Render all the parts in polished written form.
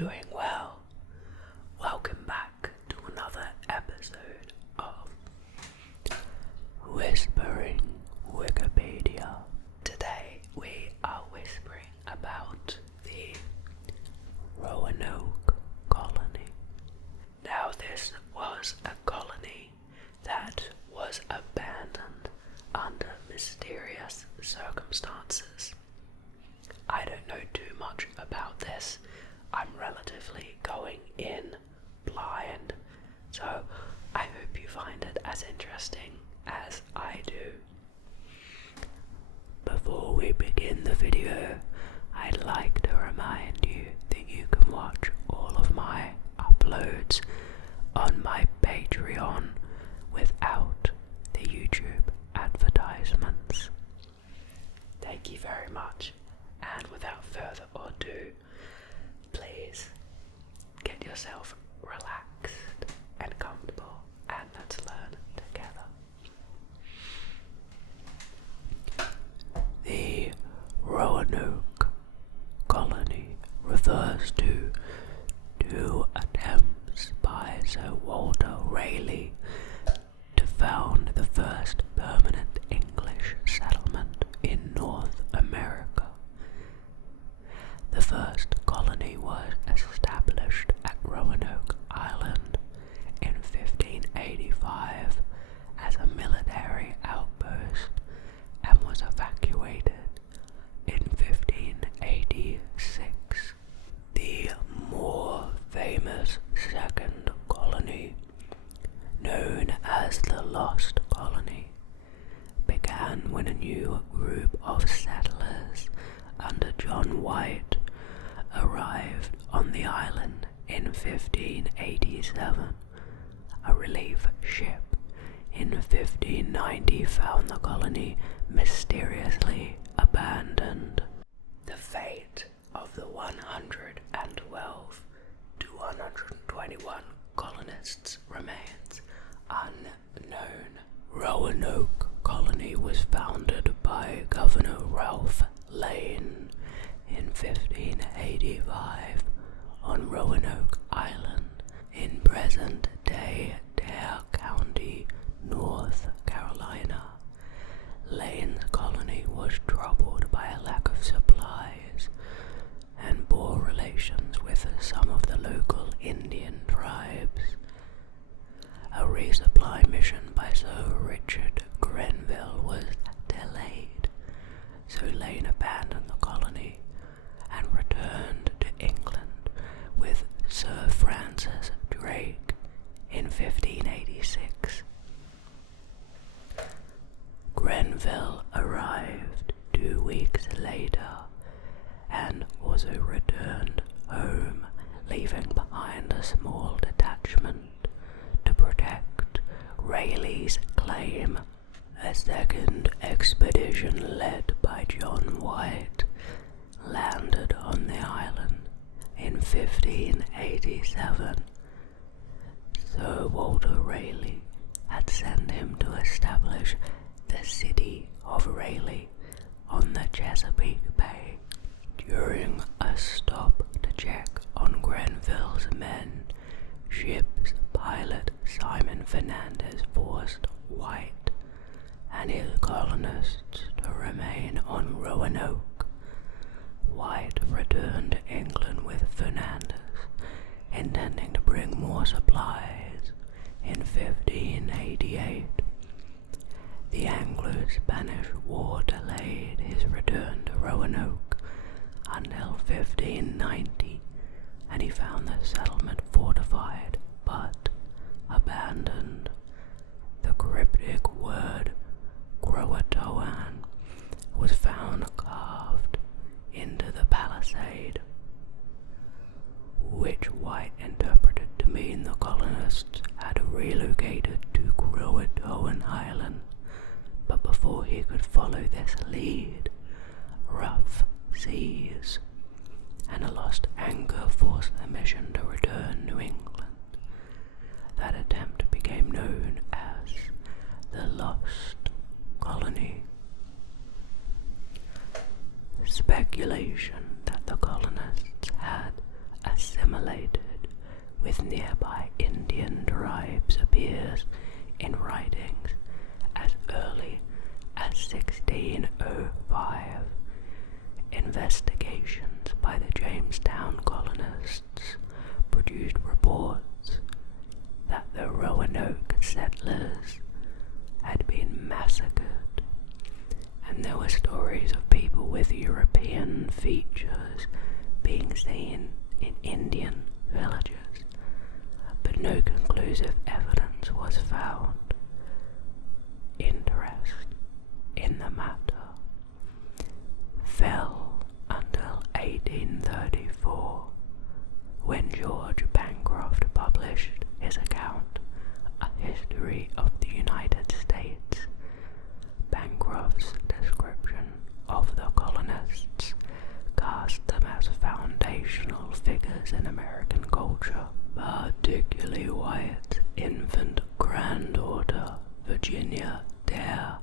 doing well. Welcome back to another episode of Whispering Wikipedia. Today we are whispering about the Roanoke colony. Now this was a colony that was abandoned under mysterious circumstances. I don't know too much about this. I'm relatively going in blind, so I hope you find it as interesting as I do. Before we begin the video, I'd like to remind you that you can watch all of my uploads on my Patreon without the YouTube advertisements. Thank you very much, and without further ado, please get yourself relaxed and comfortable, and let's learn together. The Roanoke colony refers to two attempts by Sir Walter Raleigh to found the first permanent English settlement in North America. The first colony was established at Roanoke Island in 1585 as a military outpost and was evacuated in 1586. The more famous second colony, known as the Lost Colony, began when a new group of settlers under John White arrived on the island in 1587. A relief ship in 1590 found the colony mysteriously abandoned. The fate of the 112 to 121 colonists remains unknown. Roanoke colony was founded by Governor Ralph Lane in 1585 on Roanoke Island in present-day Dare County, North Carolina. Lane's colony was troubled by a lack of supplies and bore relations with some of the local Indian tribes. A resupply mission by Sir Richard Grenville was delayed, so Lane abandoned the colony and returned to England with Sir Francis Drake in 1586. Grenville arrived 2 weeks later and also returned home, leaving behind a small detachment to protect Raleigh's claim. A second expedition led by John White landed on the island in 1587. Sir Walter Raleigh had sent him to establish the city of Raleigh on the Chesapeake Bay. During a stop to check on Grenville's men, ship's pilot Simon Fernandez forced White and his colonists to remain on Roanoke. White returned to England with Fernandez, intending to bring more supplies in 1588. The Anglo-Spanish War delayed his return to Roanoke until 1590, and he found the settlement fortified but abandoned. The cryptic word Croatoan was found carved into the palisade, which White interpreted to mean the colonists had relocated to Croatoan Island. But before he could follow this lead, rough seas and a lost anchor forced the mission to return to England. That attempt became known as the Lost Colony. Speculation that the colonists had a similar assimilated with nearby Indian tribes appears in writings as early as 1605. Investigations by the Jamestown colonists produced reports that the Roanoke settlers had been massacred, and there were stories of people with European features being seen in Indian villages, but no conclusive evidence was found. Interest in the matter fell until 1834, when George Bancroft published his account, A History of the United States. Bancroft's description of the colonists cast them as foundational figures in American culture, particularly Wyatt's infant granddaughter, Virginia Dare,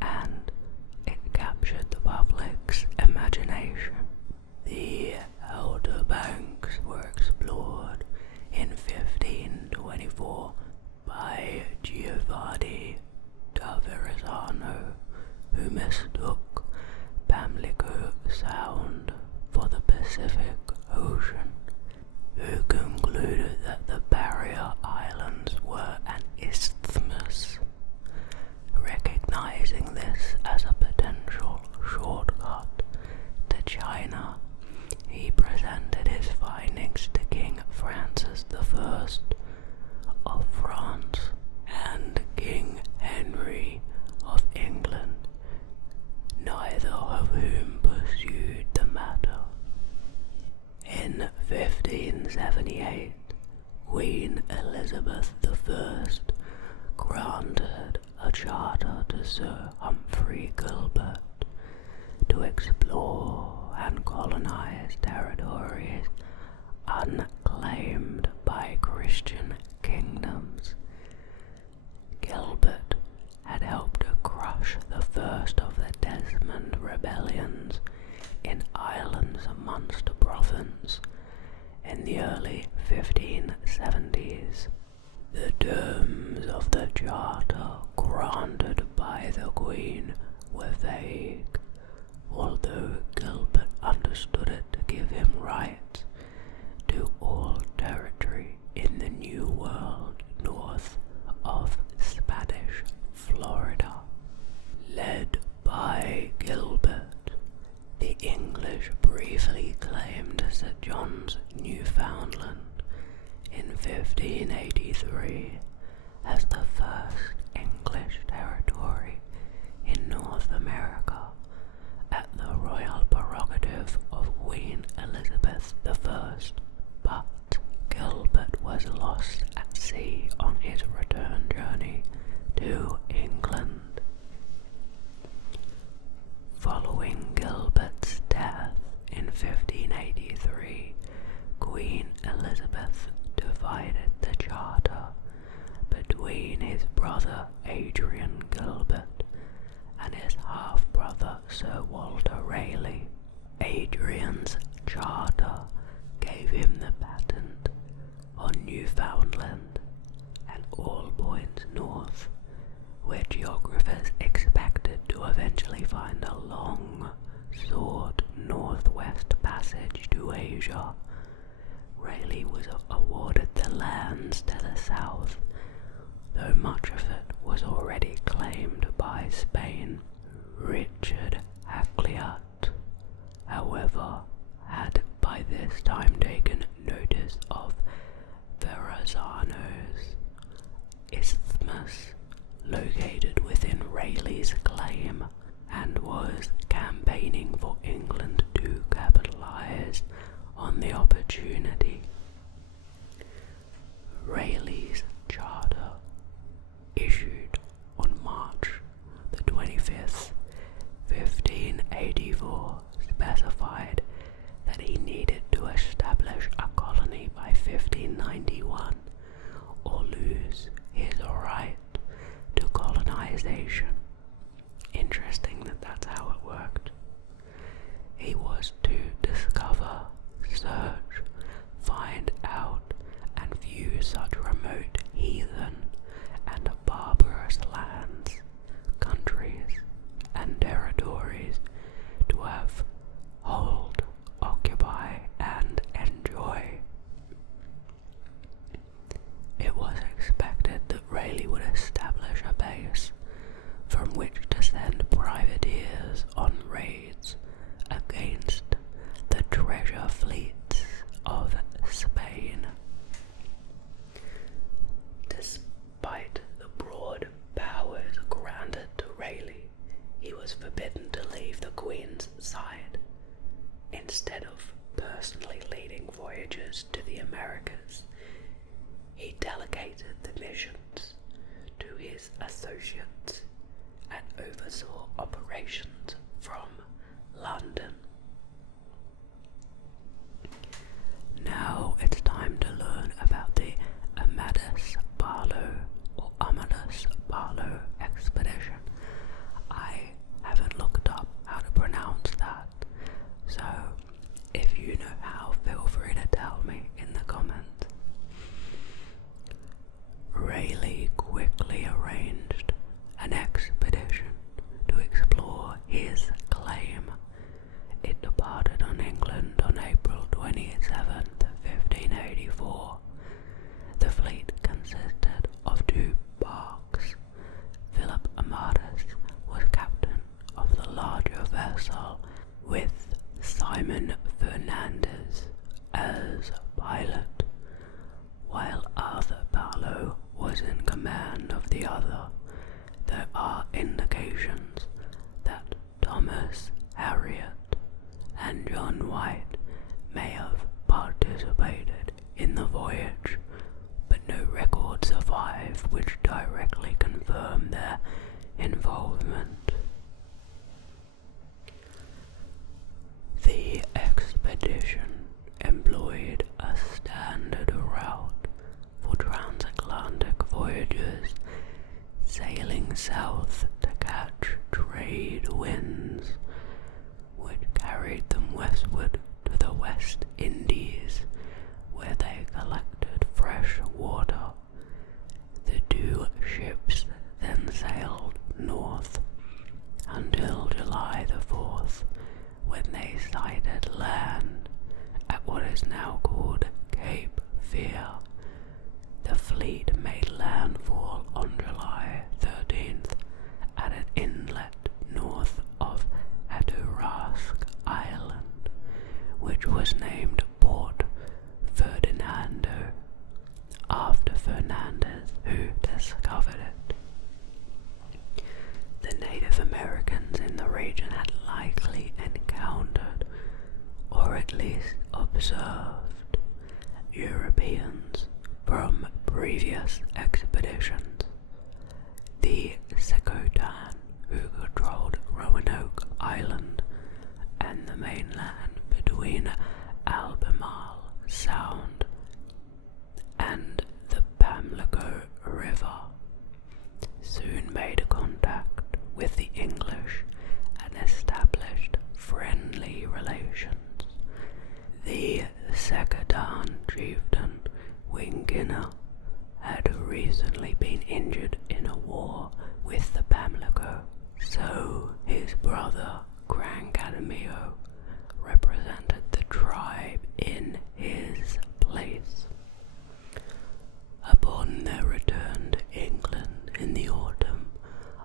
and it captured the public's imagination. The Outer Banks were explored in 1524 by Giovanni da Verrazzano, who mistook Pamlico Sound for the Pacific Ocean, who concluded that the barrier islands were an isthmus. Recognizing this as a potential shortcut to China, he presented his findings to King Francis I of France and King Henry of England, neither of whom pursued the matter. In 1578, Queen Elizabeth I granted a charter to Sir Humphrey Gilbert to explore and colonize territories unclaimed by Christian kingdoms. Gilbert had helped to crush the first of the Desmond rebellions in Ireland's Munster province in the early 1570s. The terms of the charter granted by the Queen were vague, although Gilbert understood it to give him rights to all territory in the New World north of Spanish Florida. Led by Gilbert, the English briefly claimed St. John's, Newfoundland in 1583 as the first English territory in North America at the royal prerogative of Queen Elizabeth I, but Gilbert was lost at sea on his return journey to England. Following Gilbert's death in 1583, Queen Elizabeth divided the charter between his brother Adrian Gilbert and his half-brother Sir Walter Raleigh. Adrian's charter gave him the patent on Newfoundland and all points north, where geographers expected to eventually find a long, sought northwest passage to Asia. Raleigh was awarded the lands to the south, though much of it was already claimed by Spain. Richard Hakluyt, however, had by this time taken notice of Verrazzano's isthmus located within Raleigh's claim, and was campaigning for England to capitalize on the opportunity. Raleigh's charter, issued on March the 25th, 1584, specified that he needed to establish a colony by 1591 or lose his right to colonization. Interesting that that's how it worked. He was to discover, search, find forbidden to leave the Queen's side. Instead of personally leading voyages to the Americas, he delegated the missions to his associates and oversaw operations from London. Now it's time to learn about the Amadeus Barlow expedition. I haven't looked up how to pronounce that, so if you know how, feel free to tell me in the comments. Raleigh quickly arranged an expedition to explore his claim. It departed on England on April 27th, 1584. The fleet consisted of 2 barks. Philip Amadeus was captain of the larger vessel, with Simon Fernandez as pilot, while Arthur Barlow was in command of the other. There are indications that Thomas Harriot and John White may have participated in the voyage, but no records survive which directly confirm their involvement. The expedition employed a standard route for transatlantic voyages, sailing south to catch trade winds, which carried them westward to the West Indies, where they collected fresh water. The 2 ships then sailed north until July the 4th, when they sighted land at what is now called Cape Fear. The fleet made landfall on July 13th at an inlet north of Roanoke Island, which was named Port Ferdinando, after Fernandez, who discovered it. The Native Americans in the region had likely encountered, or at least observed, Europeans from previous expeditions. The Croatoan, who controlled Roanoke Island and the mainland between Albemarle Sound and the Pamlico River, soon made contact with the English and established friendly relations. The Croatoan chieftain Wingina had recently been injured in a war with the Pamlico, so his brother Croatoan represented the tribe in his place. Upon their return to England in the autumn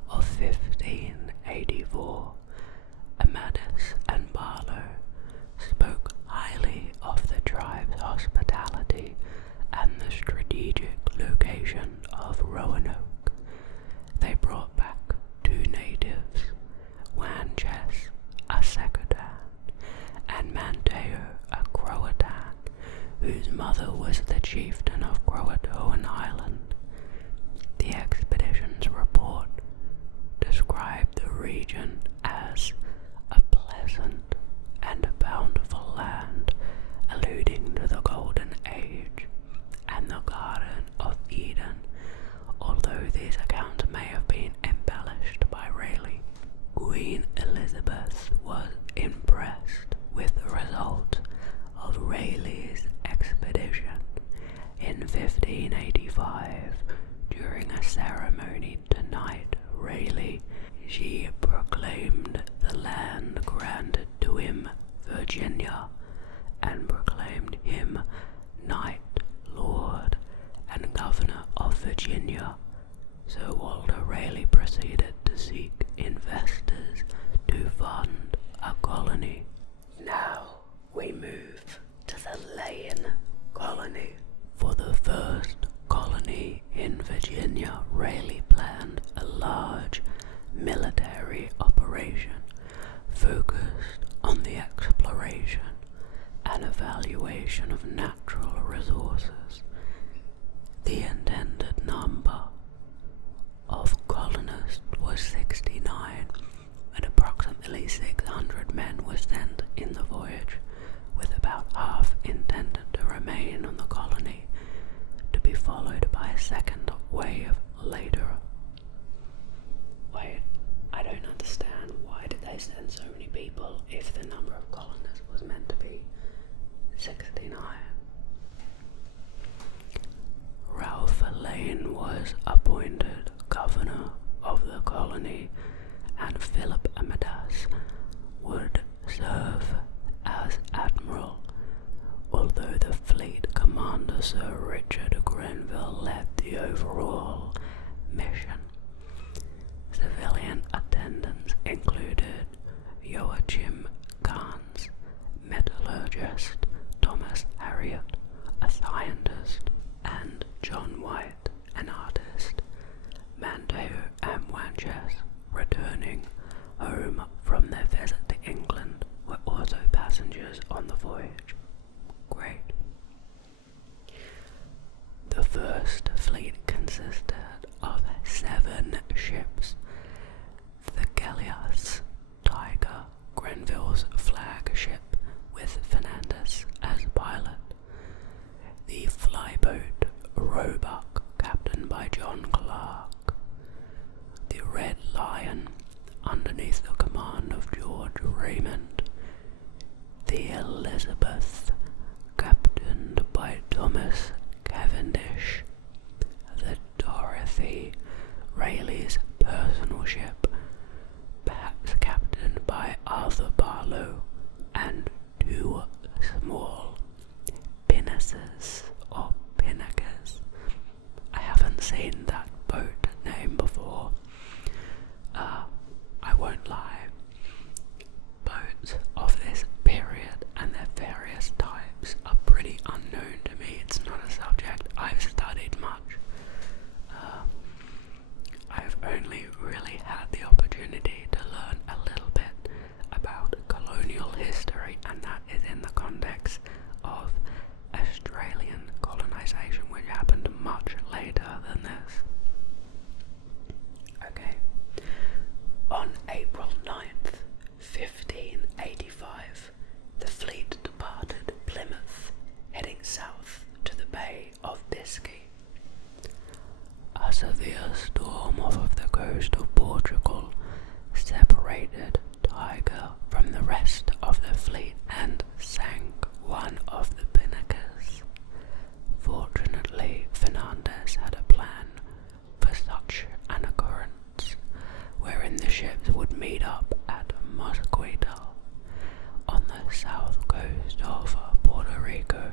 of 1584, Amadeus and Barlow spoke highly of the tribe's hospitality and the strategic location of Roanoke. They brought back 2 natives, Wanches, a Croatoan, and Manteo, a Croatoan, whose mother was the chieftain of Croatoan Island. The expedition's report described the region as a pleasant and bountiful land, alluding to the Golden Age and the Garden of Eden, although these accounts may have been embellished by Raleigh. Queen Elizabeth was impressed with the result of Raleigh's expedition. In 1585, during a ceremony to knight Raleigh, she proclaimed the land granted to him Virginia, and proclaimed him Knight, Lord, and Governor of Virginia. Sir Walter Raleigh proceeded to seek investors to fund a colony. Now we move to the Lane colony. For the first colony in Virginia, Raleigh planned a large military operation on the exploration and evaluation of natural resources. The intended number of colonists was 69, and approximately 600 men were sent in the voyage, with about half intended to remain on the colony, to be followed by a second wave later. Wait, I don't understand. Why did they send so many people if the number of colonists was meant to be 69? Ralph Lane was appointed governor of the colony, and Philip Amadas would serve as admiral, although the fleet commander Sir Richard Grenville led the overall mission. Civilian attendants included Joachim Gans, metallurgist, Thomas Harriot, a scientist, and John White, an artist. Mandeo and Wanchess, returning home from their visit to England, were also passengers on the voyage. Great. The first fleet consisted of 7 ships. The Galleass Tiger, Grenville's flagship, with Fernandez as pilot. The flyboat Roebuck, captained by John Clark. The Red Lion, underneath the command of George Raymond. The Elizabeth, captained by Thomas Cavendish. The Dorothy, Rayleigh's personal ship, perhaps captained by Arthur Barlow, and 2 small pinnaces or pinnacles. I haven't seen that boat name before. I won't lie. Boats of this period and their various types are pretty unknown to me. It's not a subject I've studied much. I've only really had the opportunity to learn a little bit about colonial history, and that is in the context of Australian colonization, which happened much later than this. Okay. On April 9th, 1585, the fleet departed Plymouth, heading south to the Bay of Biscay. A severe storm off the coast of Portugal separated Tiger from the rest of the fleet and sank one of the pinnacles. Fortunately, Fernandez had a plan for such an occurrence, wherein the ships would meet up at Mosquito, on the south coast of Puerto Rico.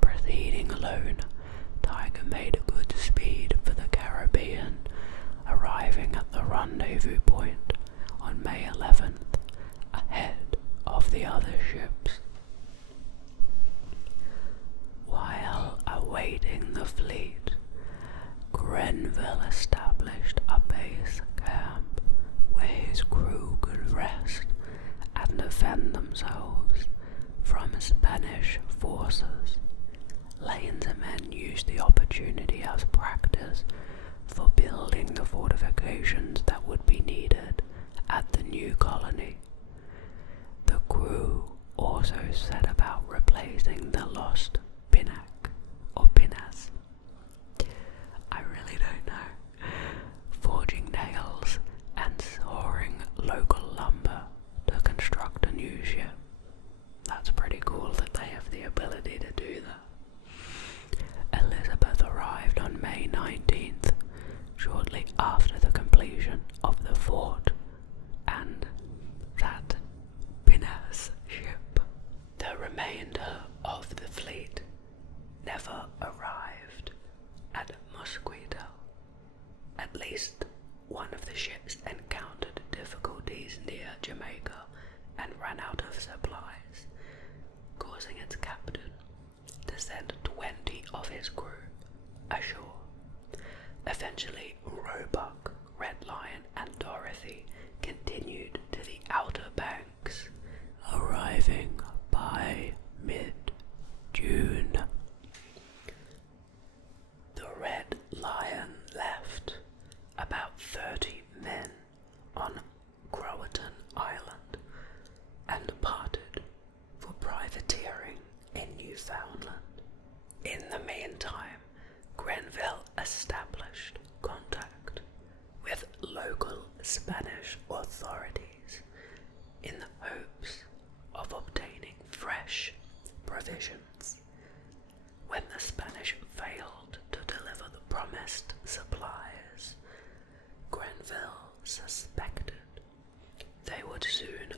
Proceeding alone, Tiger made good speed for the Caribbean, arriving at the rendezvous point on May 11th, ahead of the other ships. While awaiting the fleet, Grenville established a base camp where his crew could rest and defend themselves from Spanish forces. Lane's men used the opportunity as practice for building the fortifications that would be needed at the new colony. The crew also set about replacing the lost pinnace or pinnace. I really don't know. Forging nails and sawing local lumber to construct a new ship. That's pretty cool that they have the ability to do that. Elizabeth arrived on May 19th, shortly after the completion of the fort and that pinnace ship. The remainder of the fleet never arrived at Mosquito. At least one of the ships encountered difficulties near Jamaica and ran out of supplies, causing its captain to send 20 of his crew ashore. Eventually, Roebuck, Red Lion, and Dorothy continued to the Outer Banks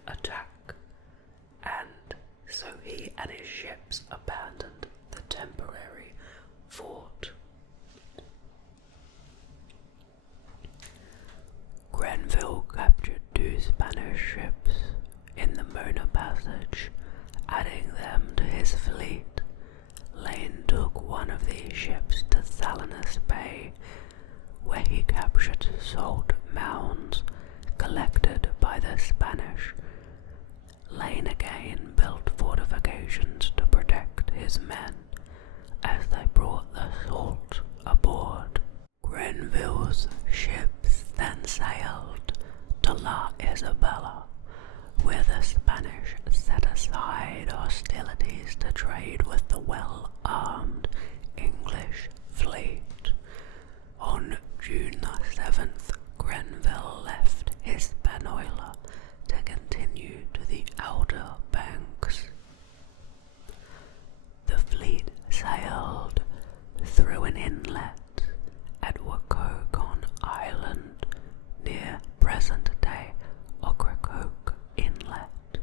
attack, and so he and his ships abandoned the temporary fort. Grenville captured 2 Spanish ships in the Mona Passage, adding them to his fleet. Lane took one of these ships to Salinas Bay, where he captured salt mounds collected by the Spanish. Lane again built fortifications to protect his men as they brought the salt aboard. Grenville's ships then sailed to La Isabela, where the Spanish set aside hostilities to trade with the well-armed English fleet. On June the 7th, Grenville left Hispaniola to continue to the Outer Banks. The fleet sailed through an inlet at Roanoke Island near present-day Ocracoke Inlet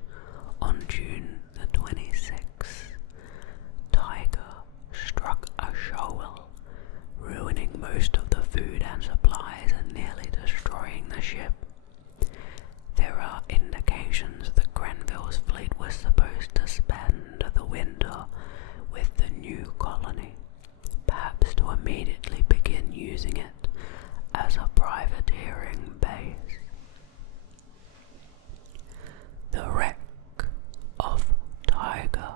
on June the 26th. Tiger struck a shoal, ruining most of the food and supplies and nearly destroying the ship. There are indications that Grenville's fleet was supposed to spend the winter with the new colony, perhaps to immediately begin using it as a privateering base. The wreck of Tiger,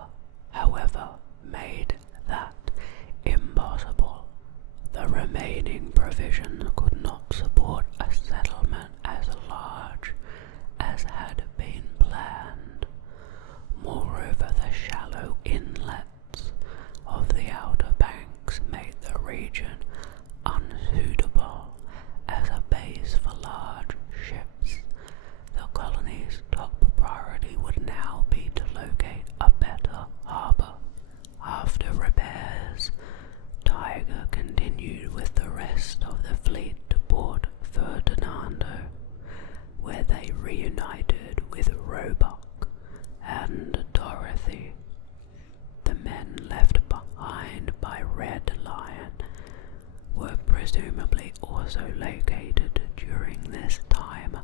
however, made that impossible. The remaining provisions could not support a settlement as large as had been planned. Moreover, the shallow inlets of the Outer Banks made the region unsuitable as a base for large ships. The colony's top priority would now be to locate a better harbour. After repairs, Tiger continued with the rest of the fleet to Port Ferdinando, where they reunited with Roebuck and Dorothy. The men left behind by Red Lion were presumably also located during this time.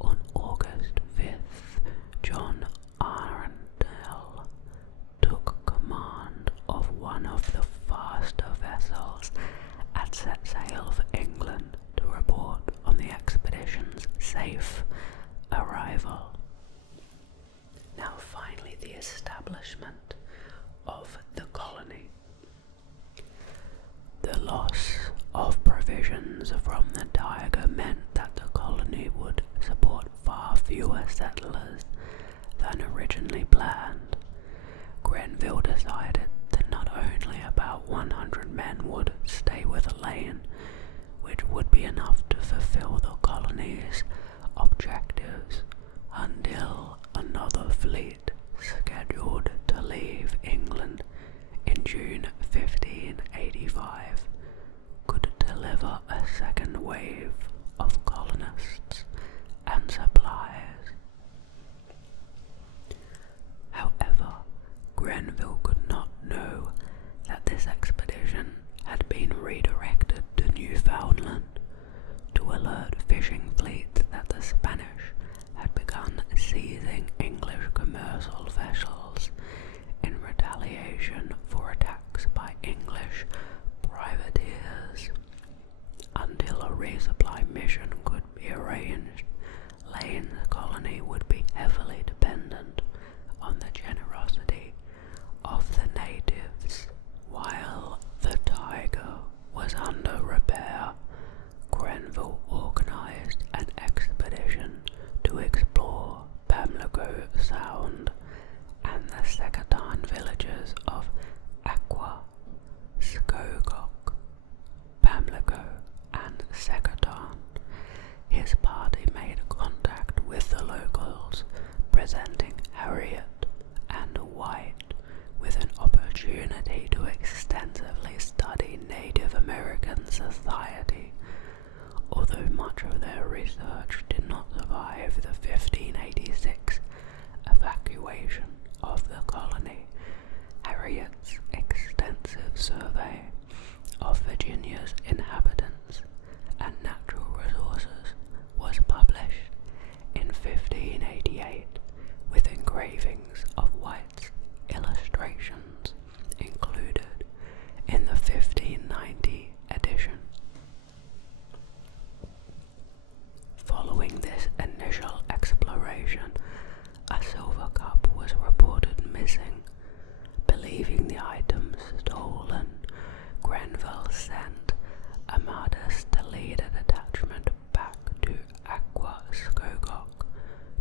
On August 5th, John Arundel took command of one of the faster vessels and set sail for England to report on the expedition's safe arrival. Now finally, the establishment of the colony. The loss of provisions from the Tiger meant that the colony would support far fewer settlers than originally planned. Grenville decided that not only about 100 men would stay with Lane, which would be enough to fulfill the colony's objectives until another fleet scheduled to leave England in June 1585 could deliver a second wave of colonists and supplies. However, Grenville could not know that this expedition had been redirected to Newfoundland to alert fishing fleets that the Spanish had engravings of White's illustrations included in the 1590 edition. Following this initial exploration, a silver cup was reported missing. Believing the items stolen, Grenville sent Amadis to lead a detachment back to Aqua Skogok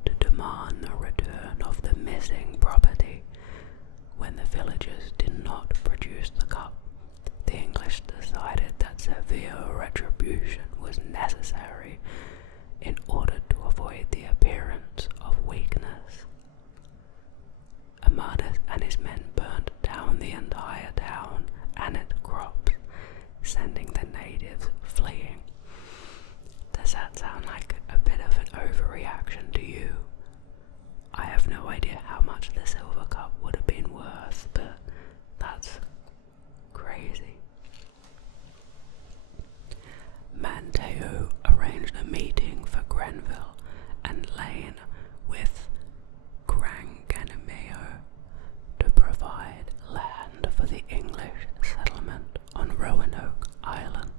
to demand the return of the missing property. When the villagers did not produce the cup, the English decided that severe retribution was necessary in order to avoid the appearance of weakness. Amadis and his men burnt down the entire town and its crops, sending the natives fleeing. Does that sound like a bit of an overreaction to you? I have no idea how much the silver cup would have been worth, but that's crazy. Manteo arranged a meeting for Grenville and Lane with Granganimeo to provide land for the English settlement on Roanoke Island.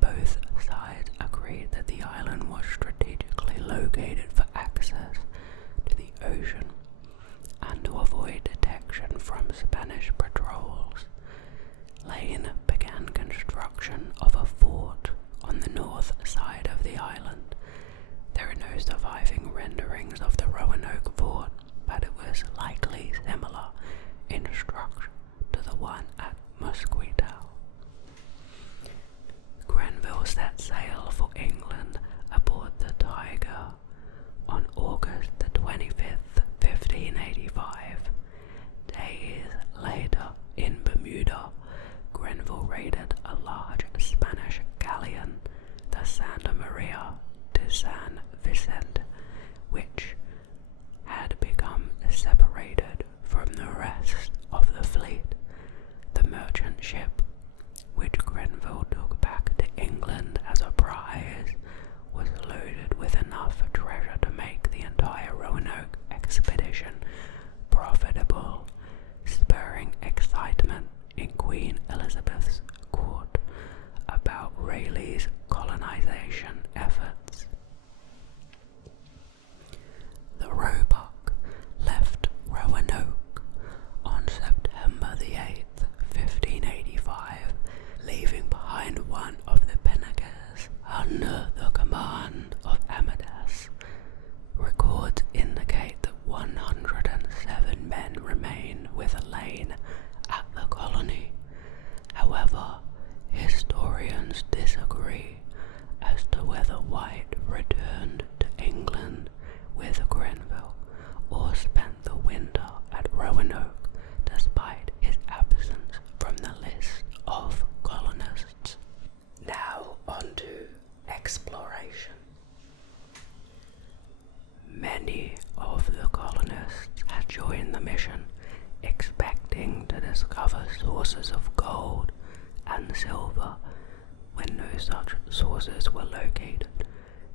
Both sides agreed that the island was strategically located for access to the ocean and to avoid detection from Spanish patrols. Lane began construction of a fort on the north side of the island. There are no surviving renderings of the Roanoke fort, but it was likely similar in structure to the one at Musquetown. Grenville set sail for England aboard the Tiger on August the 25th, 1585. Days later, in Bermuda, Grenville raided a large Spanish galleon, the Santa Maria de San Vicente, which had become separated from the rest of the fleet. The merchant ship, which Grenville took back to England as a prize, was loaded with enough treasure to make the entire Roanoke expedition profitable, spurring excitement in Queen Elizabeth's court about Raleigh's colonization efforts. The Roebuck left Roanoke on September the 8th, 1585, leaving behind one of the pinnacles under the command of Amadis. Records indicate that 107 men remain with Elaine at the colony. However, historians disagree as to whether White returned to England with Grenville or spent the winter at Roanoke despite his absence from the list of colonists. Now on to exploration. Many of the colonists had joined the mission expecting to discover sources of gold and silver. When no such sources were located,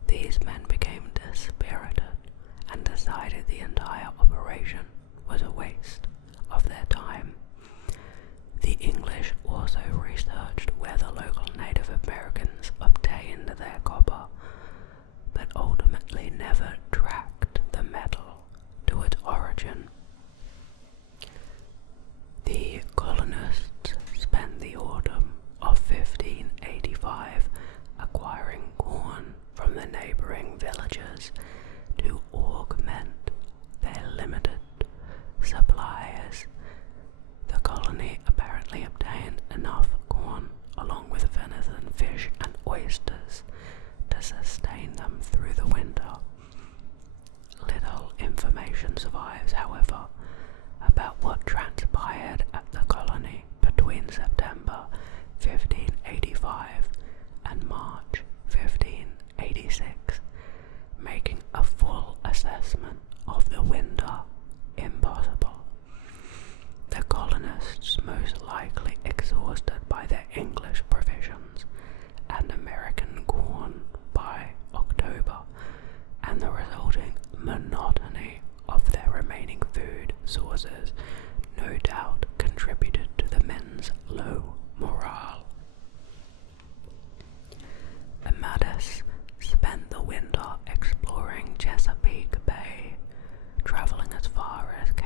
these men became dispirited and decided the entire operation was a waste of their time. The English also researched where the local Native Americans obtained their copper, but ultimately never tracked the metal to its origin. The colonists spent the autumn of 1585 acquiring corn from the neighboring villages to augment their limited supplies. The colony apparently obtained enough corn, along with venison, fish, and oysters, to sustain them through the winter. Little information survives, however, about what transpired at the colony between September 1585 and March 1586, making a full assessment of the winter impossible. The colonists, most likely exhausted by their English provisions and American corn by October, and the resulting monotony of their remaining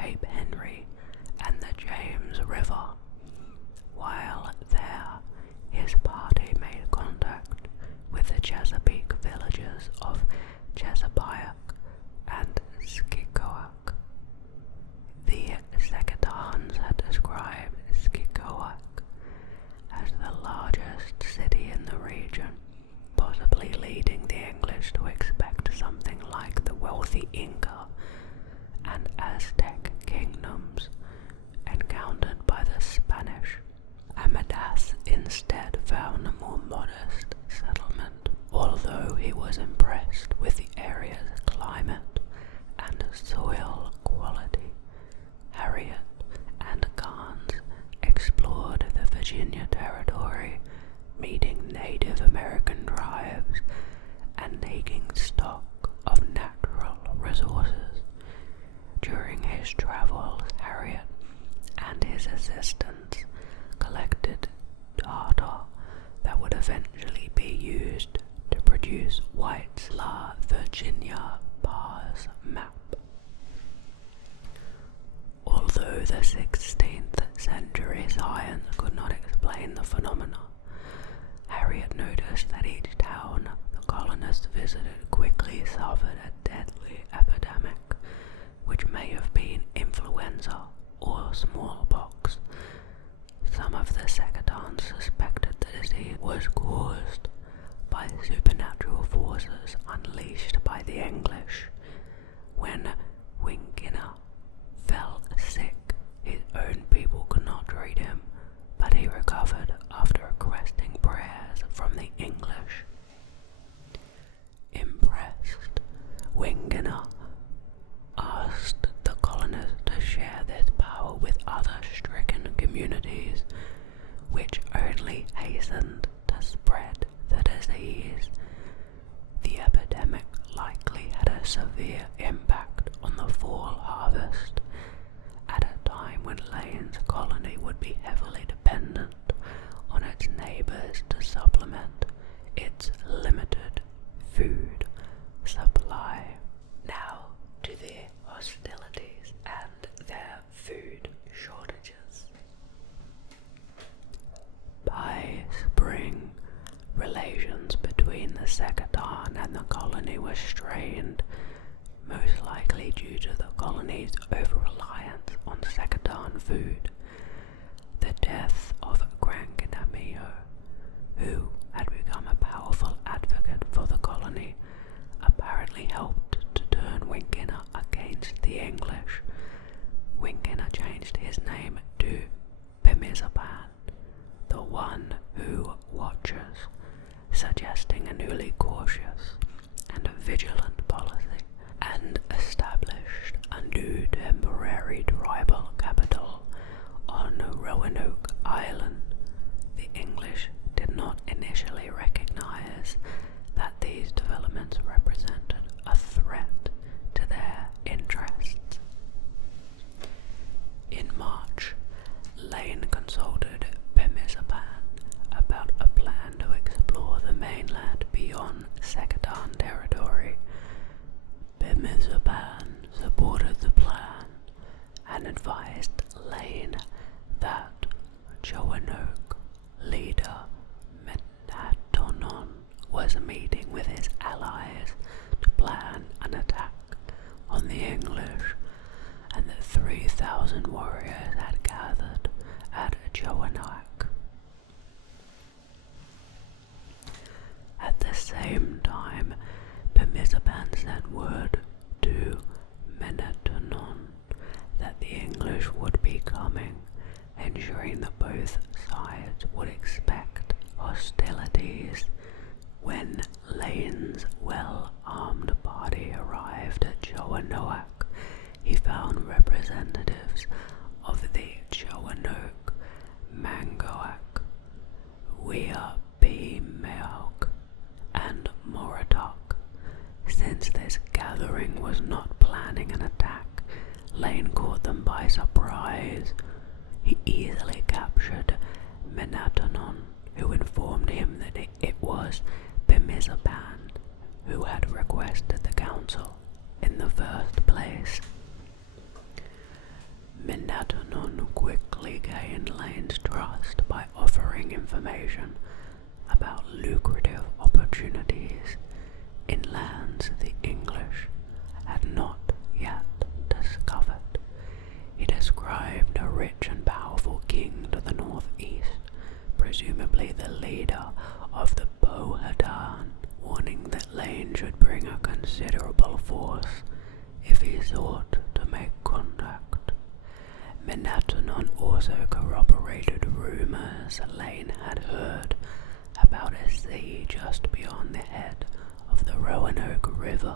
Cape Henry and the James River. While there, his party made contact with the Chesapeake villages of Chesapeake and Skikoak. The Secretans had described Skikoak as the largest city in the region, possibly leading the English to expect something like the wealthy Inca and Aztec kingdoms encountered by the Spanish. Amadas instead found a more modest settlement, although he was impressed with the area's climate and soil quality. Harriet and Carnes explored the Virginia Territory, meeting Native American tribes and taking stock of natural resources. During his travels, Harriet and his assistants collected data that would eventually be used to produce White's La Virginia Pars map. Although the 16th century science could not explain the phenomena, Harriet noticed that each town the colonists visited quickly suffered a deadly epidemic, which may have been influenza or smallpox. Some of the Secretans suspected the disease was caused by supernatural forces unleashed by the English. When Wingina fell sick, his own people could not treat him, but he recovered after requesting prayers from the English. Impressed, Wingina asked the colonists to share this power with other stricken communities, which only hastened to spread the disease. The epidemic likely had a severe impact on the fall harvest, at a time when Lane's colony would be heavily dependent on its neighbors to supplement its limited food supply. Now to the hostilities and their food shortages. By spring, relations between the Secretan and the colony were strained, most likely due to the colony's over-reliance on Secretan food. The death of Grancanamio, who had become a powerful advocate for the colony, apparently helped to turn Wingina against the English. Wingina changed his name to Pimizapan, the one who watches, suggesting a newly cautious and vigilant policy, and established a new temporary tribal capital on Roanoke Island. The English did not initially recognize that these developments represented a threat to their interests. In March, Lane consulted Pimizapan about a plan to explore the mainland beyond Secretan territory. Pimizapan supported the plan and advised Lane that Roanoke leader Menatonon was meeting with his allies to plan an attack on the English, and that 3,000 warriors had gathered at Roanoke. At the same time, Pimizapan sent word to Menatonon that the English would be coming, ensuring that both sides would expect hostilities. When Lane's well-armed party arrived at Roanoke, he found representatives of the Roanoke, Mangoak, Weabemeok, and Morotok. Since this gathering was not planning an attack, Lane caught them by surprise. He easily captured Menatonon, who informed him that it was Pimizapan who had requested the council in the first place. quickly gained Lane's trust by offering information about lucrative opportunities in lands the English had not yet discovered. He described a rich and powerful king to the northeast, presumably the leader of the Powhatan, warning that Lane should bring a considerable force if he sought to make contact. Minatonon also corroborated rumors Lane had heard about a sea just beyond the head of the Roanoke River,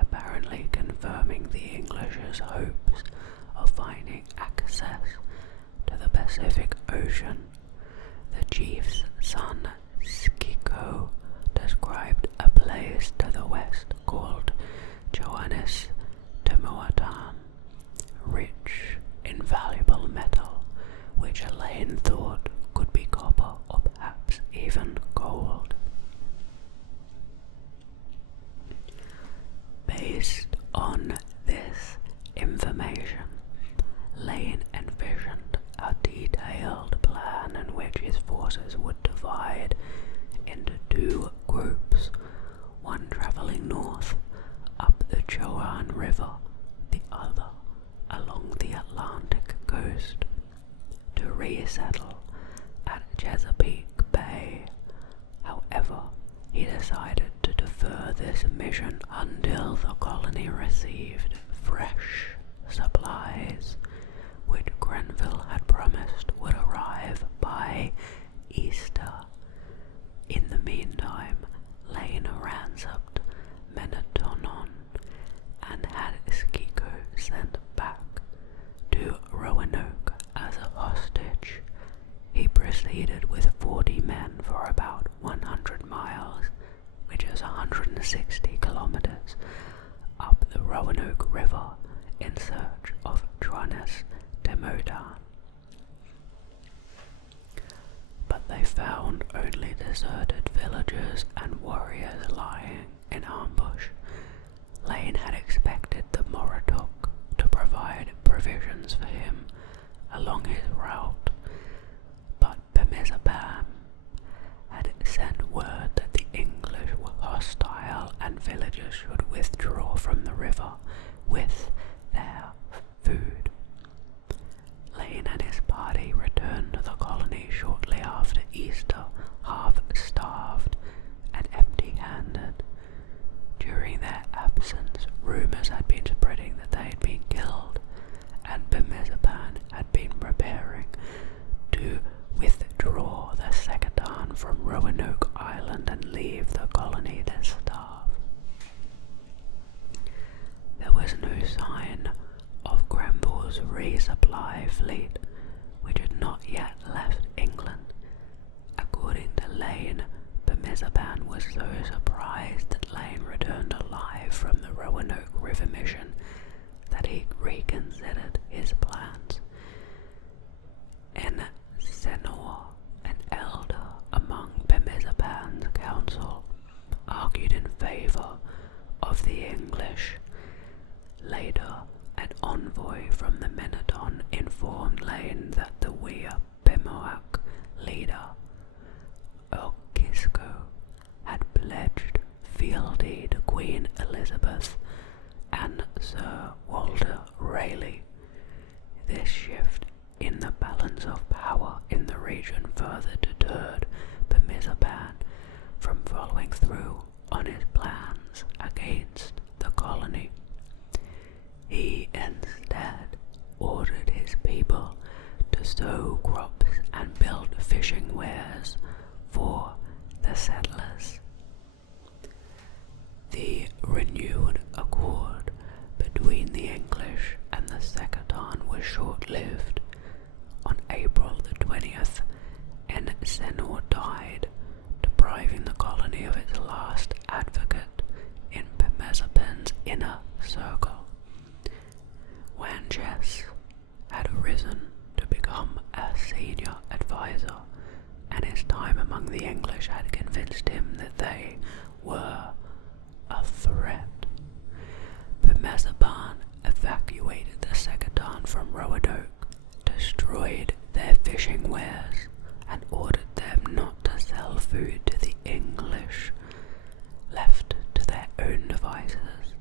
apparently confirming the English's hopes of finding access to the Pacific Ocean. The chief's son, Skiko, described a place to the west called Johannes Temoatan, rich in valuable metal, which Elaine thought could be copper or perhaps even gold. Based on this information, Lane envisioned a detailed plan in which his forces would divide into two groups, one traveling north up the Chowan River, the other along the Atlantic coast, to resettle at Chesapeake Bay. However, he decided to defer this mission until the colony received fresh supplies, which Grenville had promised would arrive by Easter. In the meantime, Lane ransomed Minatonon and had Skiko sent back to Roanoke as a hostage. He proceeded with 40 men for about 100 miles, which is 160 kilometers, up the Roanoke River in search of Johannes Temoatan. But they found only deserted villages and warriors lying in ambush. Lane had expected the Morotok to provide provisions for him along his route, but Bemizapan had sent word that the English were hostile and villagers should withdraw from the river with their food. Lane and his party returned to the colony shortly after Easter, half-starved and empty-handed. During their absence, rumors had been spreading that they had been killed, and Bemizapan had been preparing to withdraw the Secatan from Roanoke Island and leave the colony to starve. There was no sign of Grenville's resupply fleet, which had not yet left England. According to Lane, Bemizapan was so surprised that Lane returned alive from the Roanoke River mission that he reconsidered his plans. In Senor, an elder among Bemizapan's council, argued in favor of the English. Later, an envoy from the Minneton informed Lane that the Weah-Pemoak leader, Okisco, had pledged fealty to Queen Elizabeth and Sir Walter Raleigh. This shift in the balance of power in the region further deterred Bemizapan from following through on his plans against the colony. He instead ordered his people to sow crops and build fishing weirs for the settlers. The renewed accord between the English and the Secatan was short-lived. On April the 20th, Ensenor died, depriving the colony of its last advocate in Bemizapan's inner circle. Wanchess had arisen to become a senior advisor, and his time among the English had convinced him that they were a threat. Bemizapan evacuated the Secatan from Roanoke to destroyed their fishing wares and ordered them not to sell food to the English. Left to their own devices,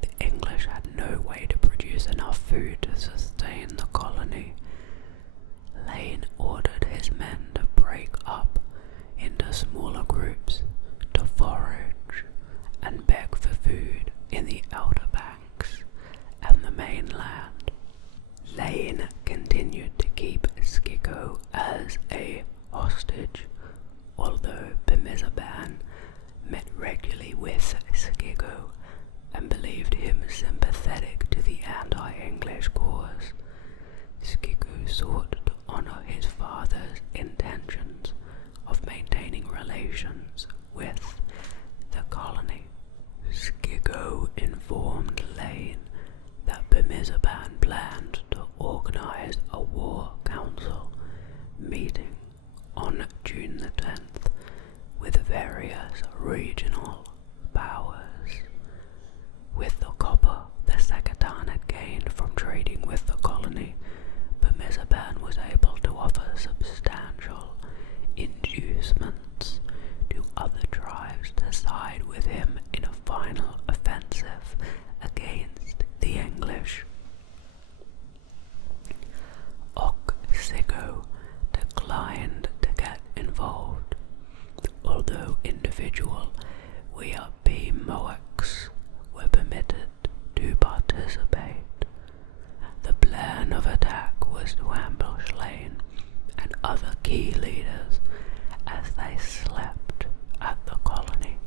the English had no way to produce enough food to sustain the colony. Lane ordered his men to break up into smaller groups to forage and beg for food in the Outer Banks and the mainland. Lane continued to keep Skiko as a hostage, although Bemizaban met regularly with Skiko and believed him sympathetic to the anti-English cause. Skiko sought to honor his father's intentions of maintaining relations with the colony. Skiko informed Lane that Bemizaban planned to organize a war council meeting on June the 10th with various regional powers. With the copper the Secatan had gained from trading with the colony, Bemizaban was able to offer substantial inducements to other tribes to side with him in a final offensive against the English. Oksiko declined to get involved, although individual Weapi Moaks were permitted to participate. The plan of attack was to ambush Lane and other key leaders as they slept at the colony,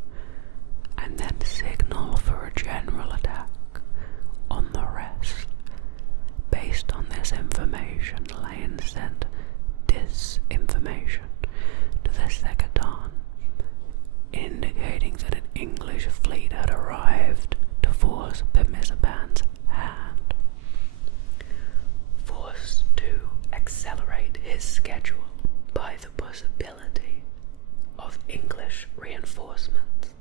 and then signal for a general attack on the rest. Based on this information, Lane sent disinformation to the Secatan, indicating that an English fleet had arrived to force Bemizaban's hand. Forced to accelerate his schedule by the possibility of English reinforcements,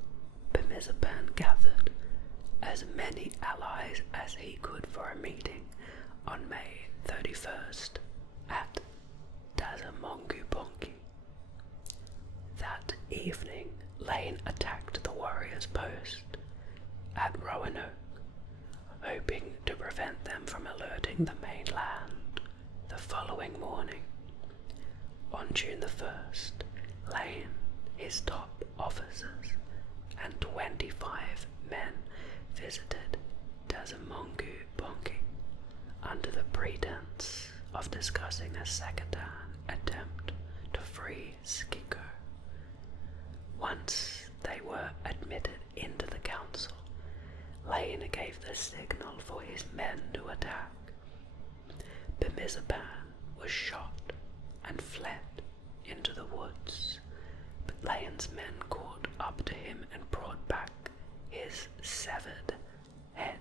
Bemizaban gathered as many allies as he could for a meeting on May 31st at Tazamongu-Bonki. That evening, Lane attacked the warriors' post at Roanoke, hoping to prevent them from alerting the mainland the following morning. On June the 1st, Lane, his top officers, and 25 men visited Tazamongu-Bonki under the pretense of discussing a Secatan attempt to free Skiko. Once they were admitted into the council, Lane gave the signal for his men to attack. Bemizaban was shot and fled into the woods, but Lane's men caught up to him and brought back his severed head.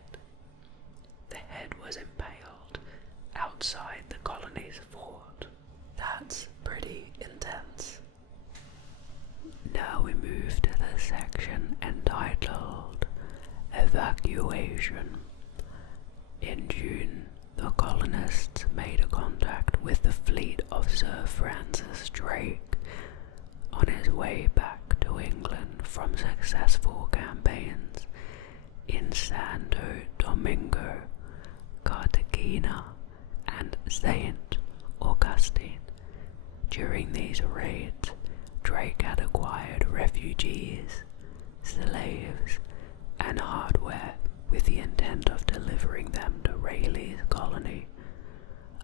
The head was impaled outside the colony's fort. That's pretty intense. Now we move to the section entitled Evacuation. In June, the colonists made a contact with the fleet of Sir Francis Drake on his way back to England from successful campaigns in Santo Domingo, Cartagena, and St. Augustine. During these raids, Drake had acquired refugees, slaves, and hardware with the intent of delivering them to Rayleigh's colony.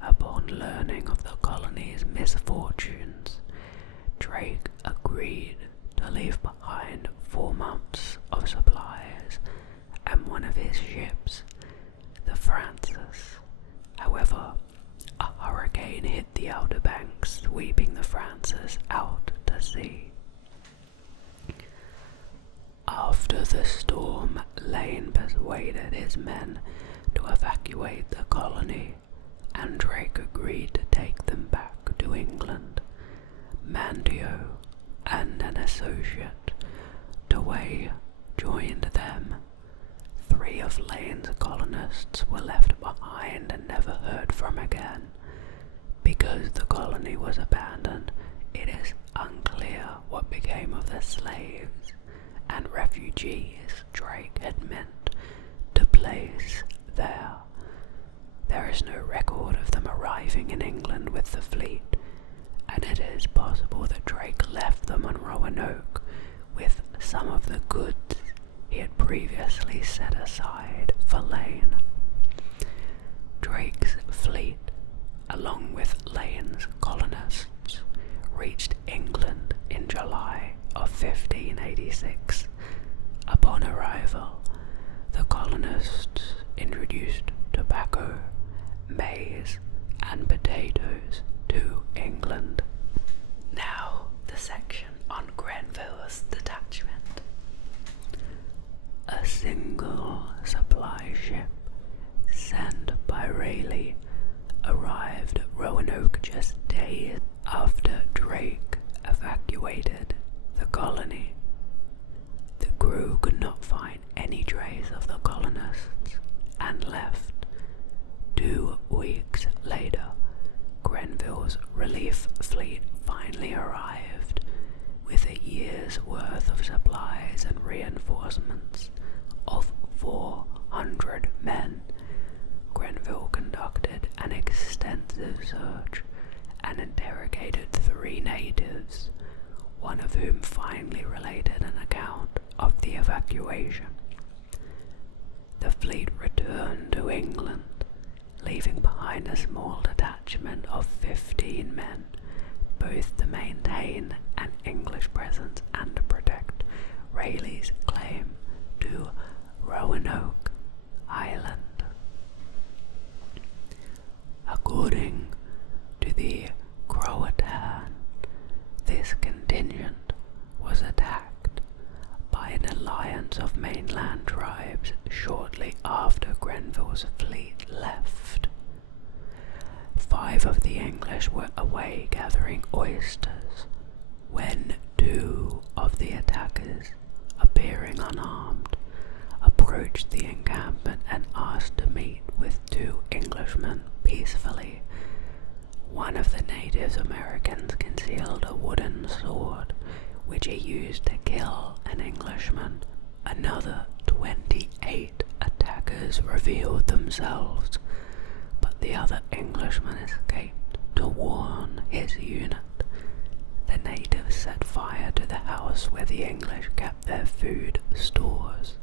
Upon learning of the colony's misfortunes, Drake agreed to leave behind 4 months of supplies and one of his ships, the Francis. However, a hurricane hit the Outer Banks, sweeping the Francis out to sea. After the storm, Lane persuaded his men to evacuate the colony, and Drake agreed to take them back to England. Mandio and an associate, Dewey, joined them. 3 of Lane's colonists were left behind and never heard from again. Because the colony was abandoned, it is unclear what became of the slaves and refugees Drake had meant to place there. There is no record of them arriving in England with the fleet, and it is possible that Drake left them on Roanoke with some of the goods he had previously set aside for Lane. Drake's fleet, along with Lane's colonists, reached England in July of 1586. Upon arrival, the colonists introduced tobacco, maize, and potatoes to England. Now, the section on Grenville's detachment. A single supply ship sent by Raleigh arrived at Roanoke just days after Drake evacuated the colony. The crew could not find any trace of the colonists and left. 2 weeks later, Grenville's relief fleet finally arrived with a year's worth of supplies and reinforcements of 400 men. Grenville conducted an extensive search and interrogated 3 natives, one of whom finally related an account of the evacuation. The fleet returned to England, leaving behind a small detachment of 15 men, both to maintain an English presence and to protect Raleigh's claim to Roanoke Island. According to the Croatoan, this contingent was attacked by an alliance of mainland tribes shortly after Grenville's fleet left. 5 of the English were away gathering oysters when 2 of the attackers, appearing unarmed, approached the encampment and asked to meet with 2 Englishmen peacefully. One of the native Americans concealed a wooden sword, which he used to kill an Englishman. Another 28 attackers revealed themselves, but the other Englishman escaped to warn his unit. The natives set fire to the house where the English kept their food stores,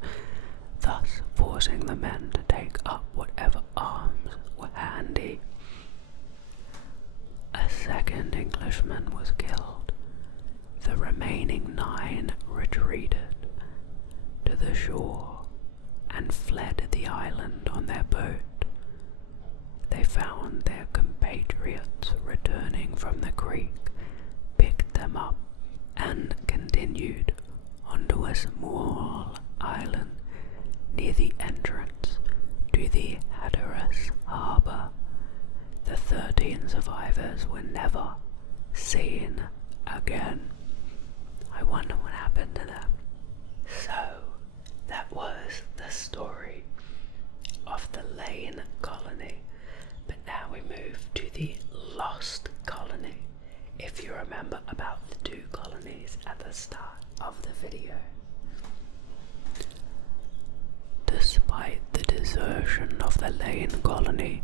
thus forcing the men to take up whatever arms were handy. A second Englishman was killed. The remaining 9 retreated to the shore and fled the island on their boat. They found their compatriots returning from the creek, picked them up, and continued onto a small island near the entrance to the Hatteras harbour. The 13 survivors were never seen again. I wonder what happened to them. So, that was the story of the Lane colony. But now we move to the Lost colony, if you remember about the 2 colonies at the start of the video. Despite the desertion of the Lane colony,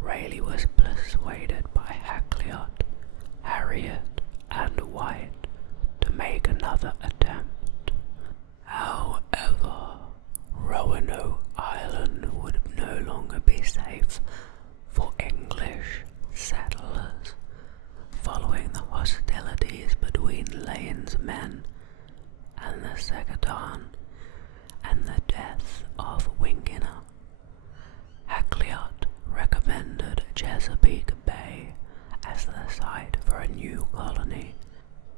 Raleigh was persuaded by Hakluyt, Harriet, and White to make another attempt. However, Roanoke Island would no longer be safe for English settlers, following the hostilities between Lane's men and the Secretary and the death of Winkina. Hakluyt recommended Chesapeake Bay as the site for a new colony,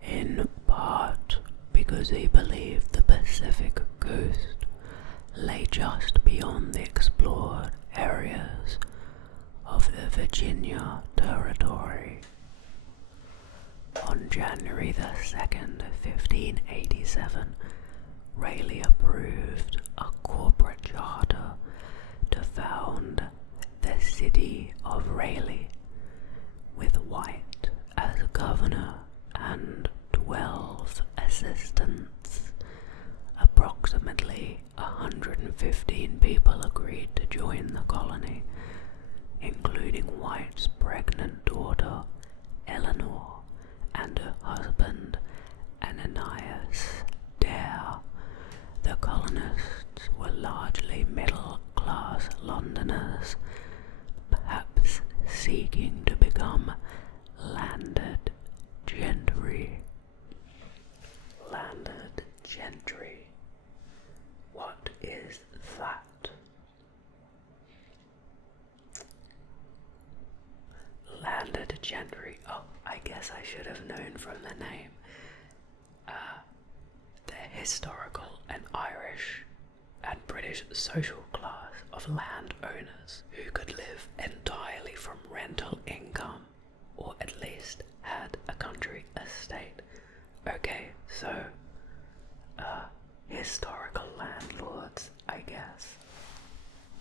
in part because he believed the Pacific coast lay just beyond the explored areas of the Virginia Territory. On January the 2nd, 1587, Raleigh approved a corporate charter to found the city of Raleigh with 15 people agreed to join the colony, including White's pregnant daughter, Eleanor, and her husband, Ananias Dare. The colonists were largely middle-class Londoners, perhaps seeking to become landed gentry. Landed gentry. What is that? Landed gentry. Oh, I guess I should have known from the name. The historical and Irish and British social class of landowners who could live entirely from rental income, or at least had a country estate. Okay, so, historical landlords, I guess.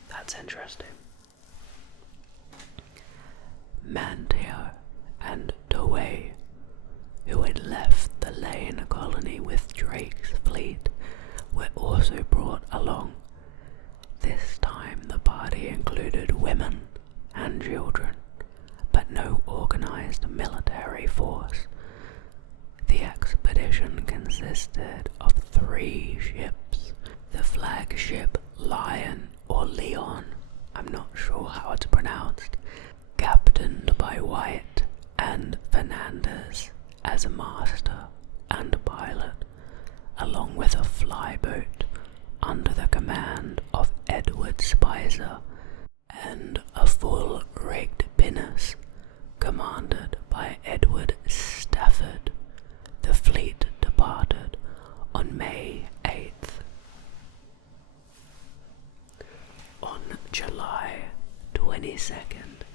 That's interesting. Manteo and Doway, who had left the Lane colony with Drake's fleet, were also brought along. This time the party included women and children, but no organized military force. The expedition consisted of 3 ships. The flagship Lion or Leon, I'm not sure how it's pronounced, captained by White and Fernandez as a master and pilot, along with a flyboat under the command of Edward Spicer and a full-rigged pinnace commanded by Edward Stafford. The fleet departed on May 8th. On July 22nd,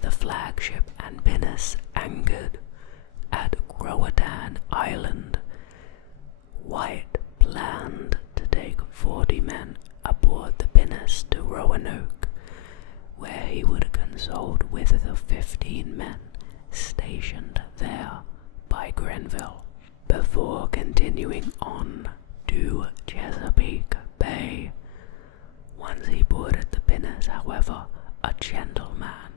the flagship and pinnace anchored at Croatoan Island. White planned to take 40 men aboard the pinnace to Roanoke, where he would consult with the 15 men stationed there by Grenville, before continuing on to Chesapeake Bay. Once he boarded the pinnace, however, a gentleman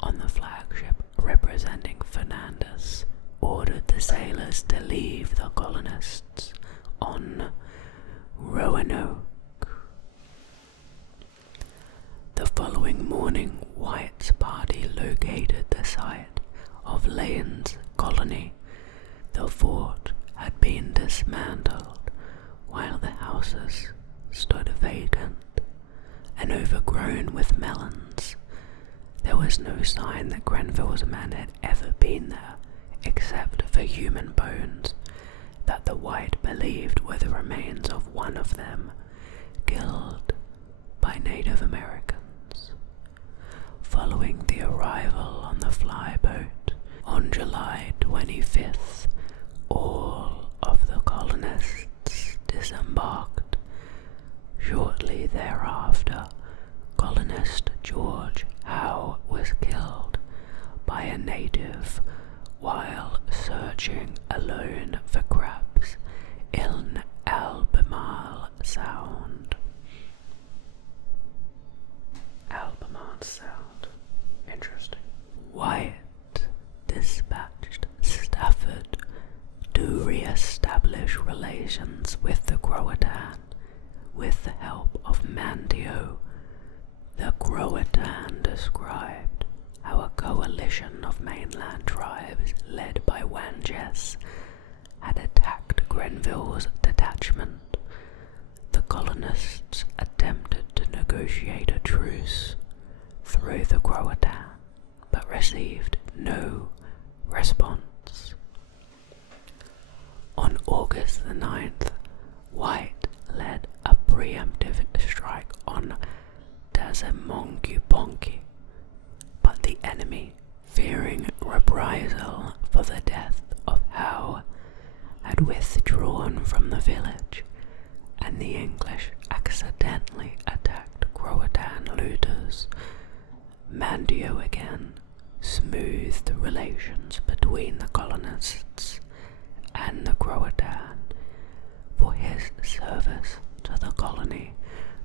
on the flagship representing Fernandez ordered the sailors to leave the colonists on Roanoke. The following morning, White's party located the site of Lane's colony. The fort had been dismantled, while the houses stood vacant and overgrown with melons. There was no sign that Grenville's men had ever been there, except for human bones that the White believed were the remains of one of them, killed by Native Americans. Following the arrival on the flyboat on July 25th, all of the colonists disembarked. Shortly thereafter, colonist George Howe was killed by a native while searching alone for crabs in Albemarle Sound. Albemarle Sound. Interesting. White dispatched Stafford to re-establish relations with the Croatoan with the help of Manteo. The Croatoan described how a coalition of mainland tribes led by Wanjes had attacked Grenville's detachment. The colonists attempted to negotiate a truce through the Croatoan, but received no response. On August the 9th, White led a preemptive strike on Tazamongi, but the enemy, fearing reprisal for the death of Howe, had withdrawn from the village, and the English accidentally attacked Croatoan looters. Manteo again smoothed relations between the colonists and the Croatoan. For his service to the colony,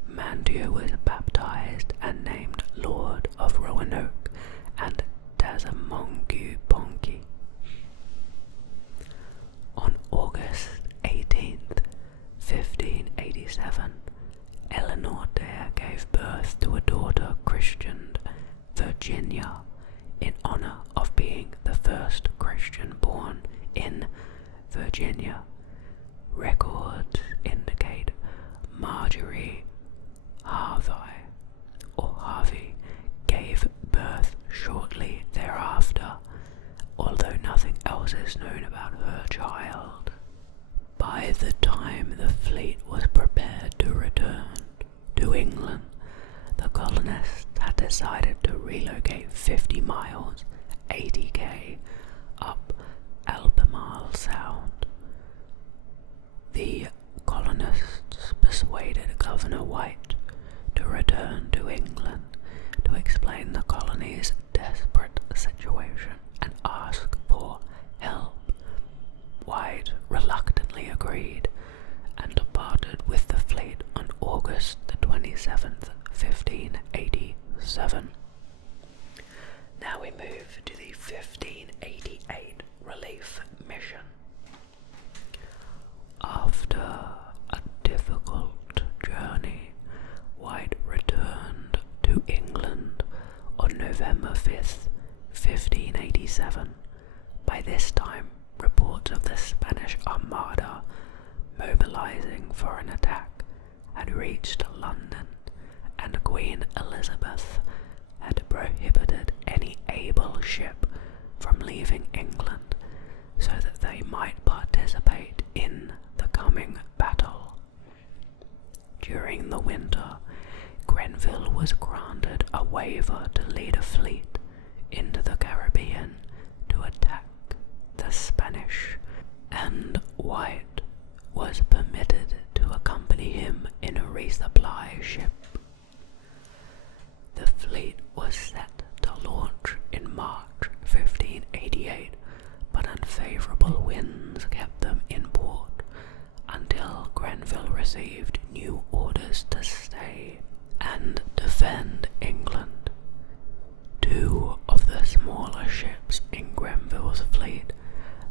Mantua was baptized and named Lord of Roanoke and Tazamongu Ponki. On August 18th, 1587, Eleanor Dare gave birth to a daughter christened Virginia in honor of being the first Christian born in Virginia. Records indicate Marjorie Harvey gave birth shortly thereafter, although nothing else is known about her child. By the time the fleet was prepared to return to England, the colonists had decided to relocate 50 miles, 80 km, up Albemarle Sound. The colonists persuaded Governor White to return to England to explain the colony's desperate situation and ask for help. White reluctantly agreed and departed with the fleet on August the 27th, 1587. Now we move to the 1588 relief mission. After a difficult journey, White returned to England on November 5th, 1587. By this time, reports of the Spanish Armada mobilizing for an attack had reached London, and Queen Elizabeth had prohibited any able ship from leaving England so that they might participate in the coming battle. During the winter, Grenville was granted a waiver to lead a fleet into the Caribbean to attack the Spanish, and White was permitted to accompany him in a resupply ship. The fleet was set to launch in March 1588, but unfavourable winds kept them in port until Grenville received new orders to stay and defend England. Two of the smaller ships in Grenville's fleet,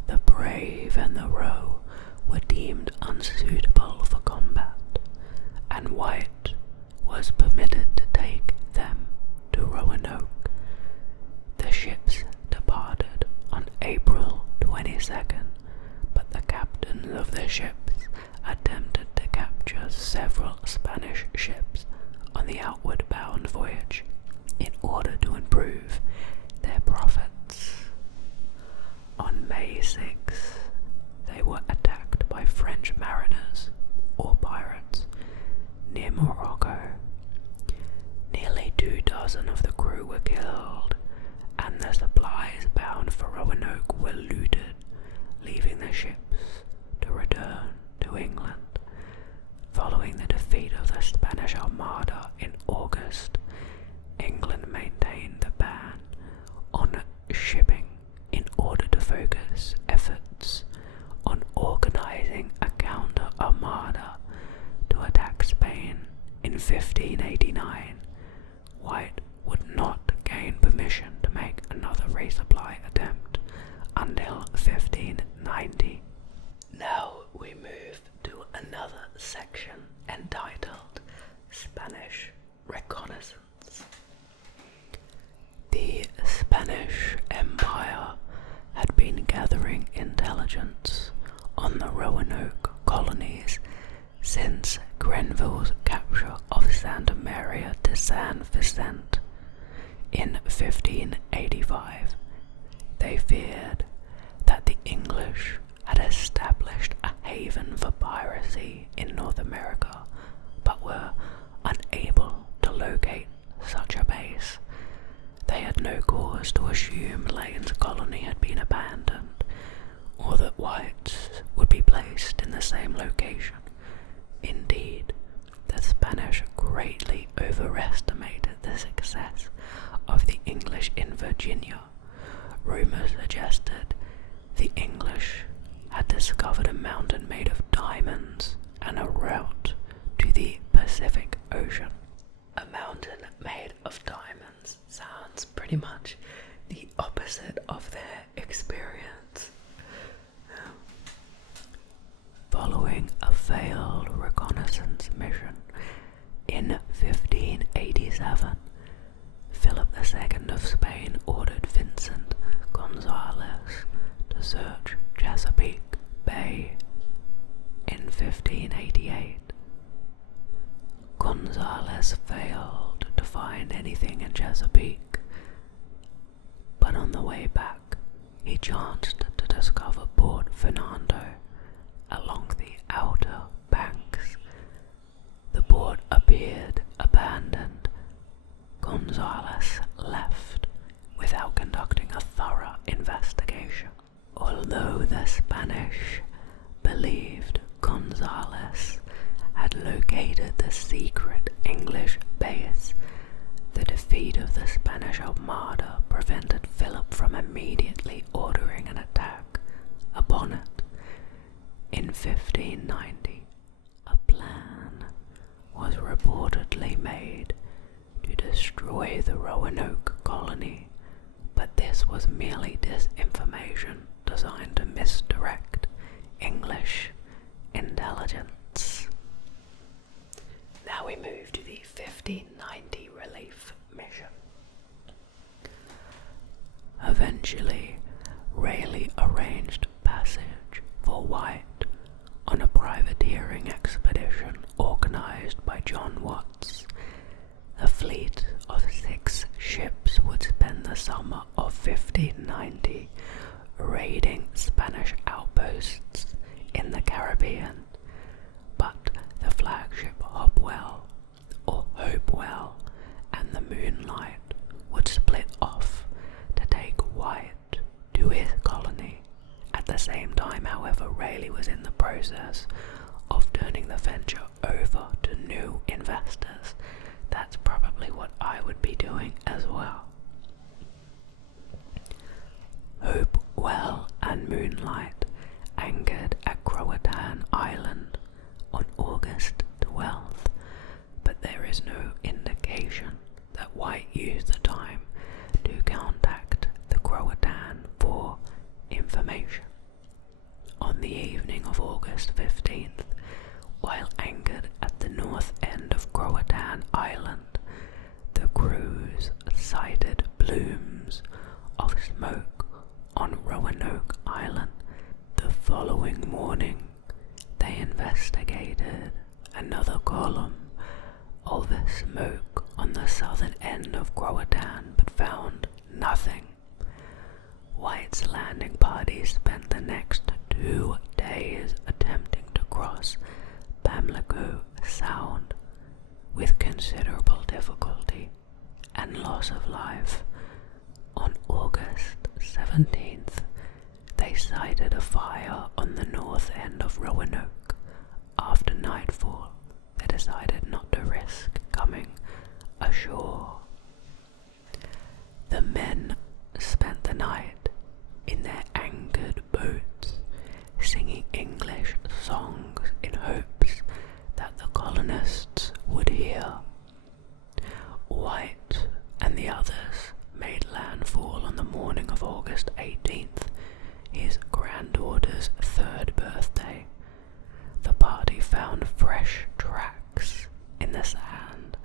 the Brave and the Roe, were deemed unsuitable for combat, and White was permitted to take them to Roanoke. The ships departed on April 22nd, but the captains of the ships attempted to capture several Spanish ships on the outward bound voyage in order to improve their profits. On May 6th, they were attacked by French mariners, or pirates, near Morocco. Nearly 24 of the crew were killed, and the supplies bound for Roanoke were looted, leaving the ships to return to England. Following the defeat of the Spanish Armada in August, England maintained the ban on shipping in order to focus efforts on organizing a counter-armada to attack Spain in 1589. White would not gain permission to make another resupply attempt until 1590. Now we move to another section entitled Spanish Reconnaissance. The Spanish Empire had been gathering intelligence on the Roanoke colonies since Grenville's capture of Santa Maria de San Vicente in 1585. They feared that the English had established a haven for piracy in North America, but were unable to locate such a base. They had no cause to assume Lane's colony had been abandoned, or that White's would be placed in the same location. Indeed, the Spanish greatly overestimated the success of the English in Virginia. Rumors suggested the English had discovered a mountain made of diamonds and a route to the Pacific Ocean. A mountain made of diamonds sounds pretty much the opposite of their experience. Following a failed reconnaissance mission in 1587, Philip II of Spain ordered Vincent Gonzalez to search Chesapeake Bay. In 1588, Gonzalez failed to find anything in Chesapeake, but on the way back, he chanced to discover Port Fernando along the outer banks. The port appeared abandoned. Gonzalez left without conducting a thorough investigation. Although the Spanish believed Gonzalez had located the secret English base, the defeat of the Spanish Armada prevented Philip from immediately ordering an attack upon it. In 1590, a plan was reportedly made to destroy the Roanoke colony, but this was merely disinformation designed to misdirect English intelligence. Now we move to the 1590 relief mission. Eventually, Raleigh arranged passage for White on a privateering expedition organized by John Watts. A fleet of 6 ships would spend the summer of 1590 raiding Spanish outposts in the Caribbean, but the flagship Hopewell and the Moonlight would split off to take White to his colony. At the same time, however, Raleigh was in the process of turning the venture over to new investors. That's probably what I would be doing as well. Hopewell and Moonlight anchored at Croatoan Island on August 12th, but there is no indication that White used the time to contact the Croatoan for information. On the evening of August 15th, while anchored at the north end of Croatoan Island, the crews sighted plumes of smoke on Roanoke Island. The following morning, they investigated another column of smoke on the southern end of Croatoan, but found nothing. White's landing party spent the next 2 days attempting to cross Pamlico Sound with considerable difficulty and loss of life. On August 17th, they sighted a fire on the north end of Roanoke. After nightfall, they decided not to risk coming ashore. The men spent the night in their anchored boats, singing English songs in hopes that the colonists would hear. White and the others made landfall on the morning of August 18th, his granddaughter's 3rd birthday. The party found fresh tracks in the sand,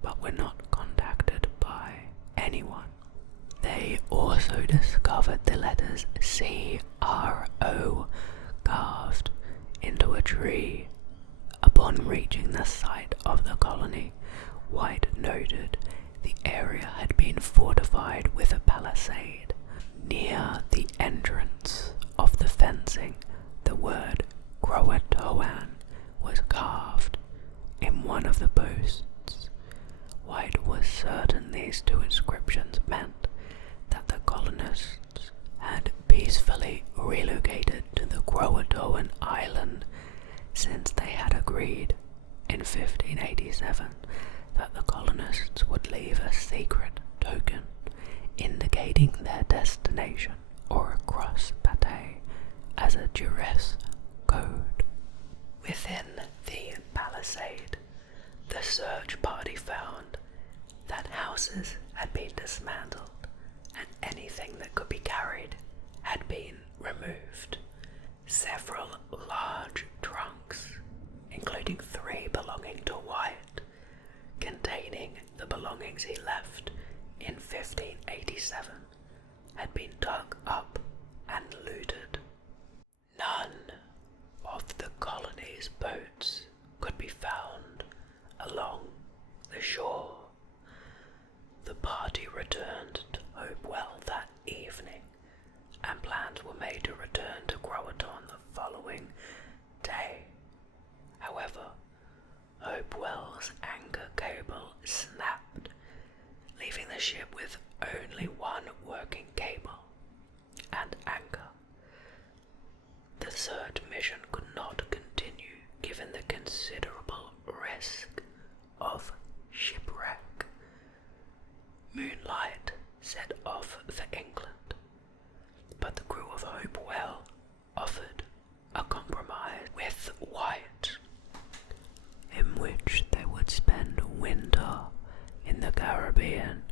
but were not contacted by anyone. They also discovered the letters C-R-O carved into a tree. Upon reaching the site of the colony, White noted the area had been fortified with a palisade. Near the entrance of the fencing, the word Croatoan was carved in one of the posts. White was certain these 2 inscriptions meant that the colonists had peacefully relocated to the Croatoan Island, since they had agreed in 1587 that the colonists would leave a secret token indicating their destination or a cross pate as a duress code. Within the palisade, the search party found that houses had been dismantled and anything that could be carried had been removed. Several large trunks, including 3 belonging to Wyatt, containing the belongings he left in 1587, had been dug up and looted. None of the colony's boats could be found along the shore. The party returned to Hopewell that evening, and plans were made to return to Croatoan the following day. However, Hopewell's anchor cable snapped, leaving the ship with only one working cable and anchor. The search mission could not continue given the considerable risk of shipwreck. Moonlight set off for England, but the crew of Hopewell offered a compromise with Wyatt, in which they would spend winter in the Caribbean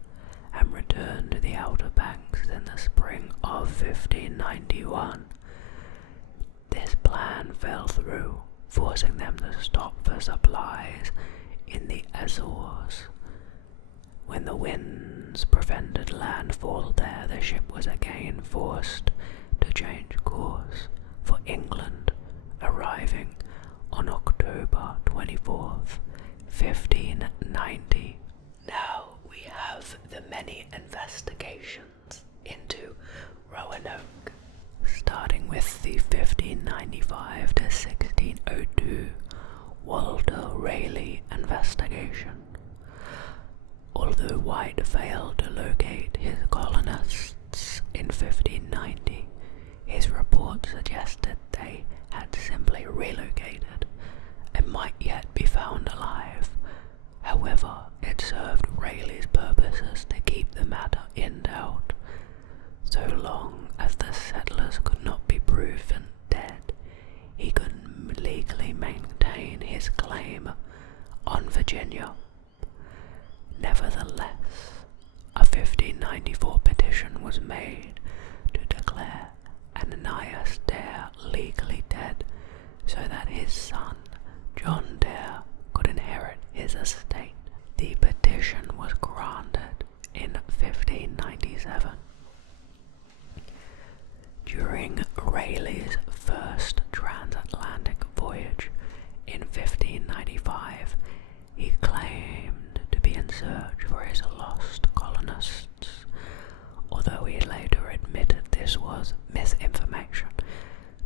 and return to the Outer Banks in the spring of 1591. This plan fell through, forcing them to stop for supplies in the Azores. When the winds prevented landfall there, the ship was again forced to change course for England, arriving on October 24th, 1590. Now we have the many investigations into Roanoke, starting with the 1595 to 1602 Walter Raleigh investigation. Although White failed to locate his colonists in 1590, his report suggested they had simply relocated and might yet be found alive. However, it served Raleigh's purposes to keep the matter in doubt. So long as the settlers could not be proven dead, he could legally maintain his claim on Virginia. Nevertheless, a 1594 petition was made to declare Ananias Dare legally dead so that his son, John Dare, could inherit his estate. The petition was granted in 1597. During Raleigh's first transatlantic voyage in 1595, he claimed to be in search for his lost colonists, although he later admitted this was misinformation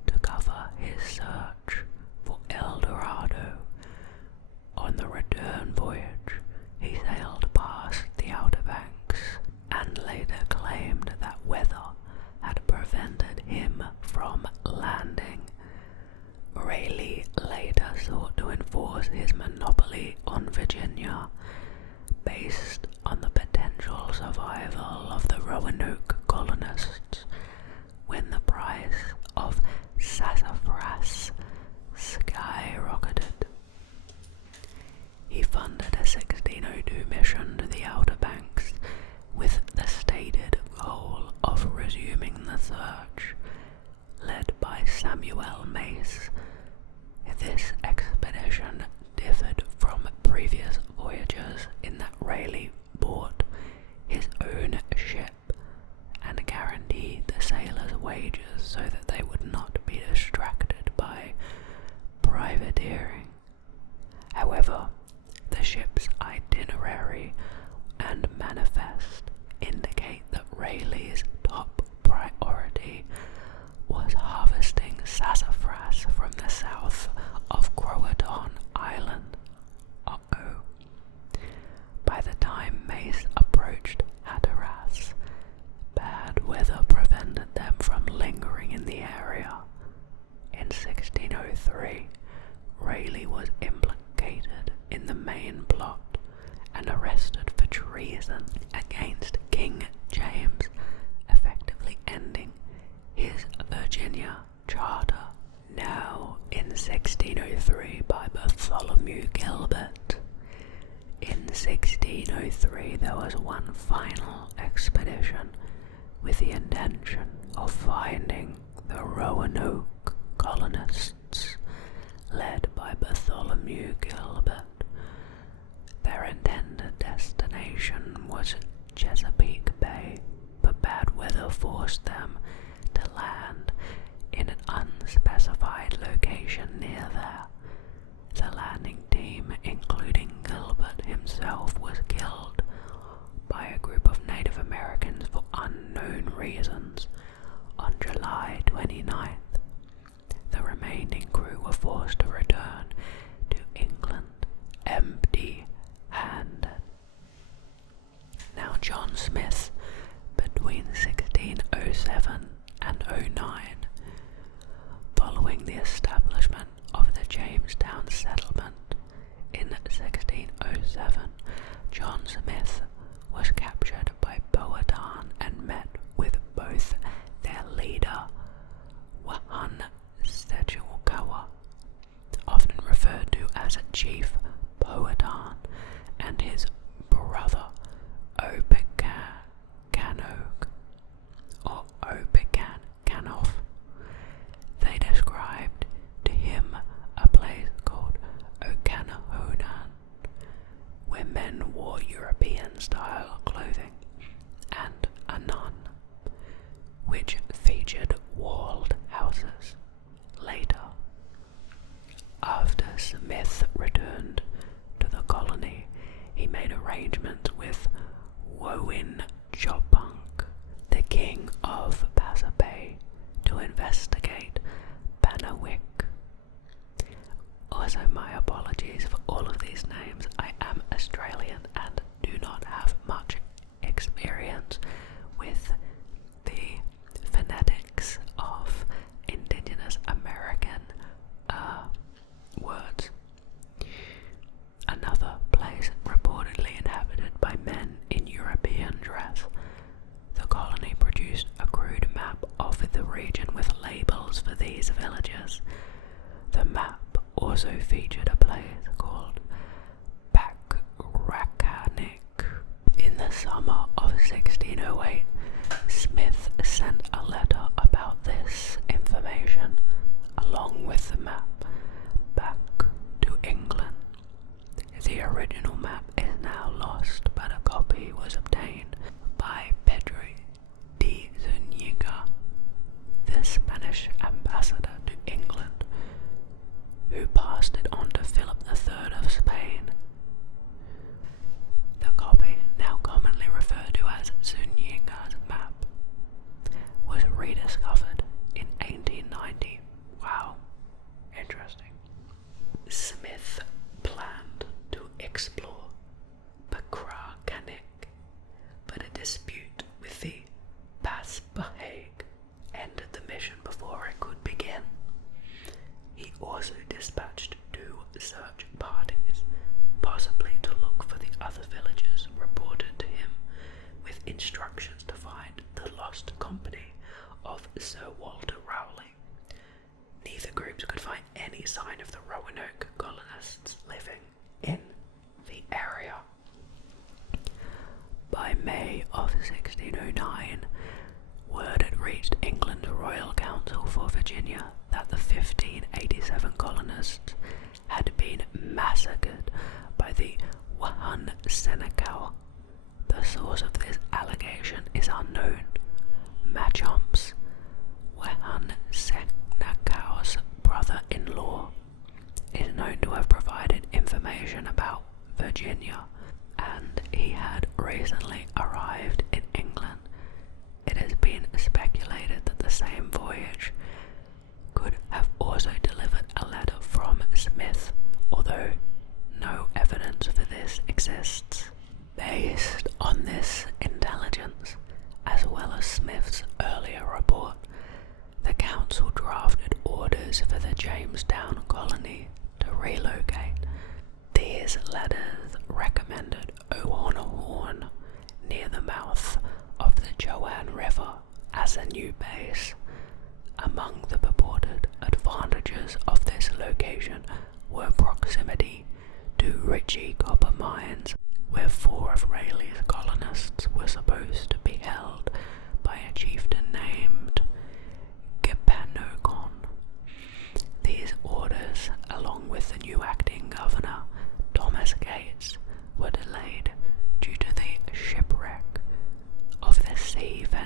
to cover his search for El Dorado. On the return voyage, he sailed past the Outer Banks and later claimed that weather had prevented him from landing. Raleigh later sought to enforce his monopoly on Virginia, based on the potential survival of the Roanoke colonists, when the price of sassafras skyrocketed. He funded a 1602 mission to the Outer Banks with the stated goal of resuming the search, led by Samuel Mace. This expedition differed from previous voyages in that Raleigh bought his own ship and guaranteed the sailors' wages so that they would not be distracted by privateering. However, the ship's itinerary and manifest indicate that Raleigh's top priority was harvesting sassafras from the south of Croatoan Island. By the time Mace approached Hatteras, bad weather prevented them from lingering in the area. In 1603, Raleigh was implicated in the main plot and arrested for treason against King James, effectively ending his Virginia charter. Now in 1603 by Bartholomew Gilbert, was one final expedition with the intention of finding the Roanoke colonists, led by Bartholomew Gilbert. Their intended destination was Chesapeake Bay, but bad weather forced them to land in an unspecified location near there. The landing team, including Gilbert himself, was killed by a group of Native Americans for unknown reasons on July 29th. The remaining crew were forced to return to England empty-handed. Now John Smith, between 1607 and 09, following the establishment of the Jamestown settlement in 1607, John Smith was captured by Powhatan and met with both their leader, Wahan Sechukawa, often referred to as Chief Powhatan, and his brother Opechancanough, or Opechancanough. They described to him a place called Okanahonan, where men wore European-style clothing, and a nun, which featured walled houses. Later, after Smith returned to the colony, he made arrangements with Wowin Chopunk, the king of Pasiphae, to investigate Panawick. Also, my apologies for all of these names. I am Australian and do not have much experience with the phonetics of Indigenous American words. Another place reportedly inhabited by men in European dress. The colony produced a crude map of the region with labels for these villages. The map also featured a place called Pakrakanik. In the summer of 1608, Smith sent a letter about this information, along with the map, back to England. The original map is now lost, but a copy was obtained by Pedro de Zuniga, the Spanish ambassador to England, who passed it on to Philip III of Spain. The copy, now commonly referred to as Zuniga's map, was rediscovered in 1890. Wow, interesting. Smith planned to explore Pakrakanik, but a dispute with the Pasiphae ended the mission before it could begin. He also dispatched 2 search parties, possibly to look for the other villages reported to him, with instructions to find the lost company of Sir Walter Rowley. Neither groups could find any sign of the Roanoke colonists living in the area. By May of 1609, word had reached England's Royal Council for Virginia that the 1587 colonists had been massacred by the Wahan Senecal. The source of this allegation is unknown. Machomps, Wahan Senecal's brother-in-law, is known to have provided information about Virginia, and he had recently arrived in England. It has been speculated that the same voyage could have also delivered a letter from Smith, although no evidence for this exists. Based on this intelligence, as well as Smith's earlier report, the council drafted orders for the Jamestown colony to relocate. These letters recommended Ohanahorn, near the mouth of the Joanne River, as a new base. Among the purported advantages of this location were proximity to Ritchie copper mines, where 4 of Rayleigh's colonists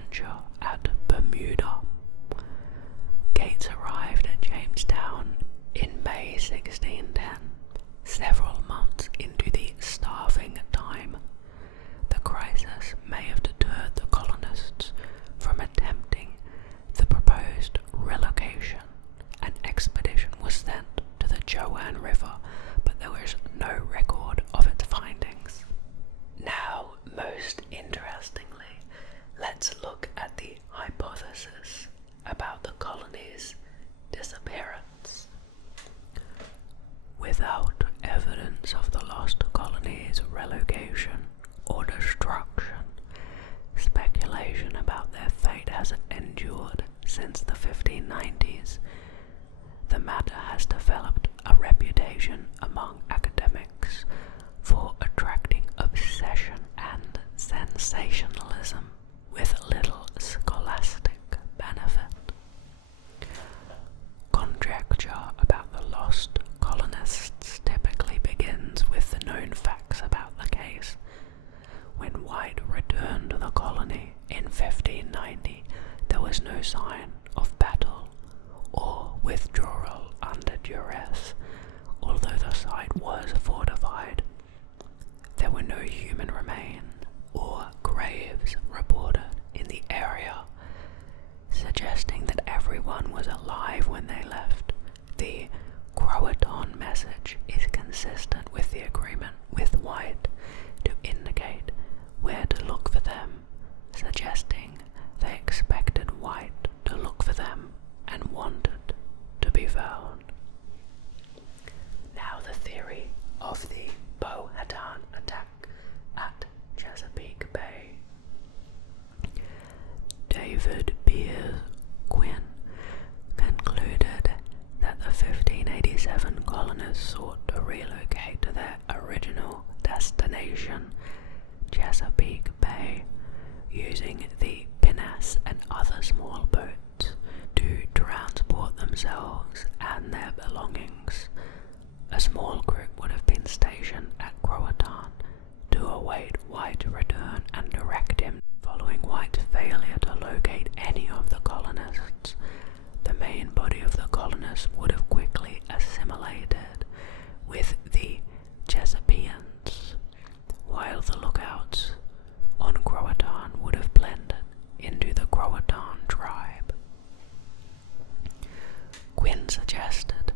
adventure at Bermuda. Gates arrived at Jamestown in May 1610, several months into the starving time. The crisis may have deterred the colonists from attempting the proposed relocation. An expedition was sent to the Joanne River, but there was no record of its findings. Now, most interestingly, let's look at the hypothesis about the colony's disappearance. Without evidence of the lost colony's relocation or destruction, speculation about their fate has endured since the 1590s. The matter has developed a reputation among academics for attracting obsession and sensationalism with little scholastic benefit. Conjecture about the lost colonists typically begins with the known facts about the case. When White returned to the colony in 1590, there was no sign of battle or withdrawal under duress, although the site was fortified. There were no human remains or graves reported in the area, suggesting that everyone was alive when they left. The Croatoan message is consistent with the agreement with White to indicate where to look for them, suggesting they expected White to look for them and wanted to be found. Now the theory of the Powhatan attack at Chesapeake Bay. David Piers Quinn concluded that the 1587 colonists sought to relocate to their original destination, Chesapeake Bay, using the pinnace and other small boats to transport themselves and their belongings. A small group would have been stationed at Croatoan to await White's return and direct him. Following White's failure to locate any of the colonists, the main body of the colonists would have quickly assimilated with the Chesapeakeans, while the lookouts on Croatoan would have blended into the Croatoan tribe. Quinn suggested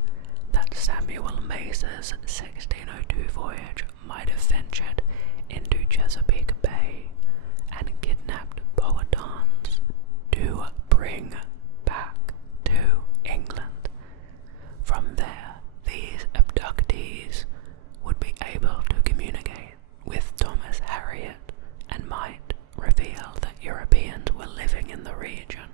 that Samuel Mace's 1602 voyage might have ventured into Chesapeake Bay and kidnapped Powhatans to bring back to England. From there, these abductees would be able to communicate with Thomas Harriot and might reveal that Europeans were living in the region.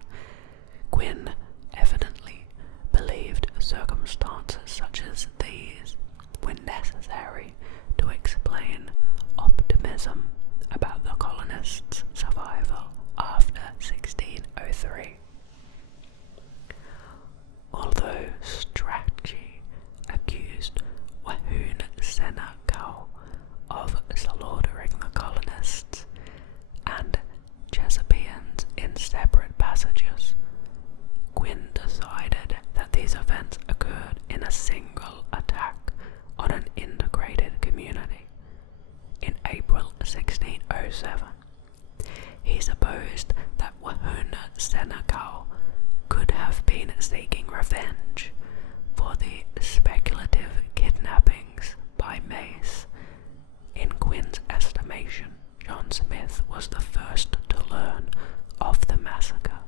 Quinn evidently believed circumstances such as these were necessary to explain optimism about the colonists' survival after 1603. Although Strachey accused Wahun Senekau of slaughtering the colonists and Chesapeakeans in separate passages, Quinn decided that these events occurred in a single attack on an integrated community. In April 1607, he supposed that Wahun Senekau could have been seeking revenge for the speculative kidnappings by Mace. In Quinn's estimation, John Smith was the first to learn of the massacre,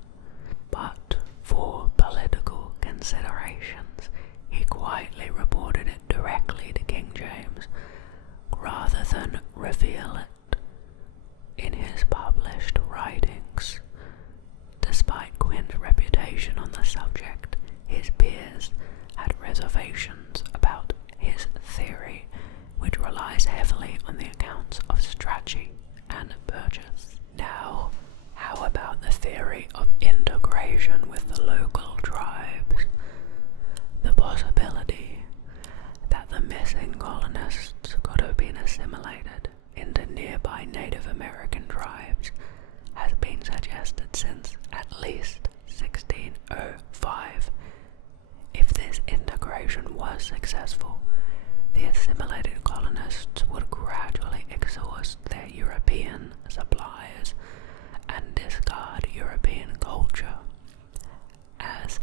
but for political considerations, he quietly reported it directly to King James, rather than reveal it in his published writings. Despite Quinn's reputation on the subject, his peers had reservations about his theory, which relies heavily on the accounts of Strachey and Burgess. Now, 1805. If this integration was successful, the assimilated colonists would gradually exhaust their European supplies and discard European culture as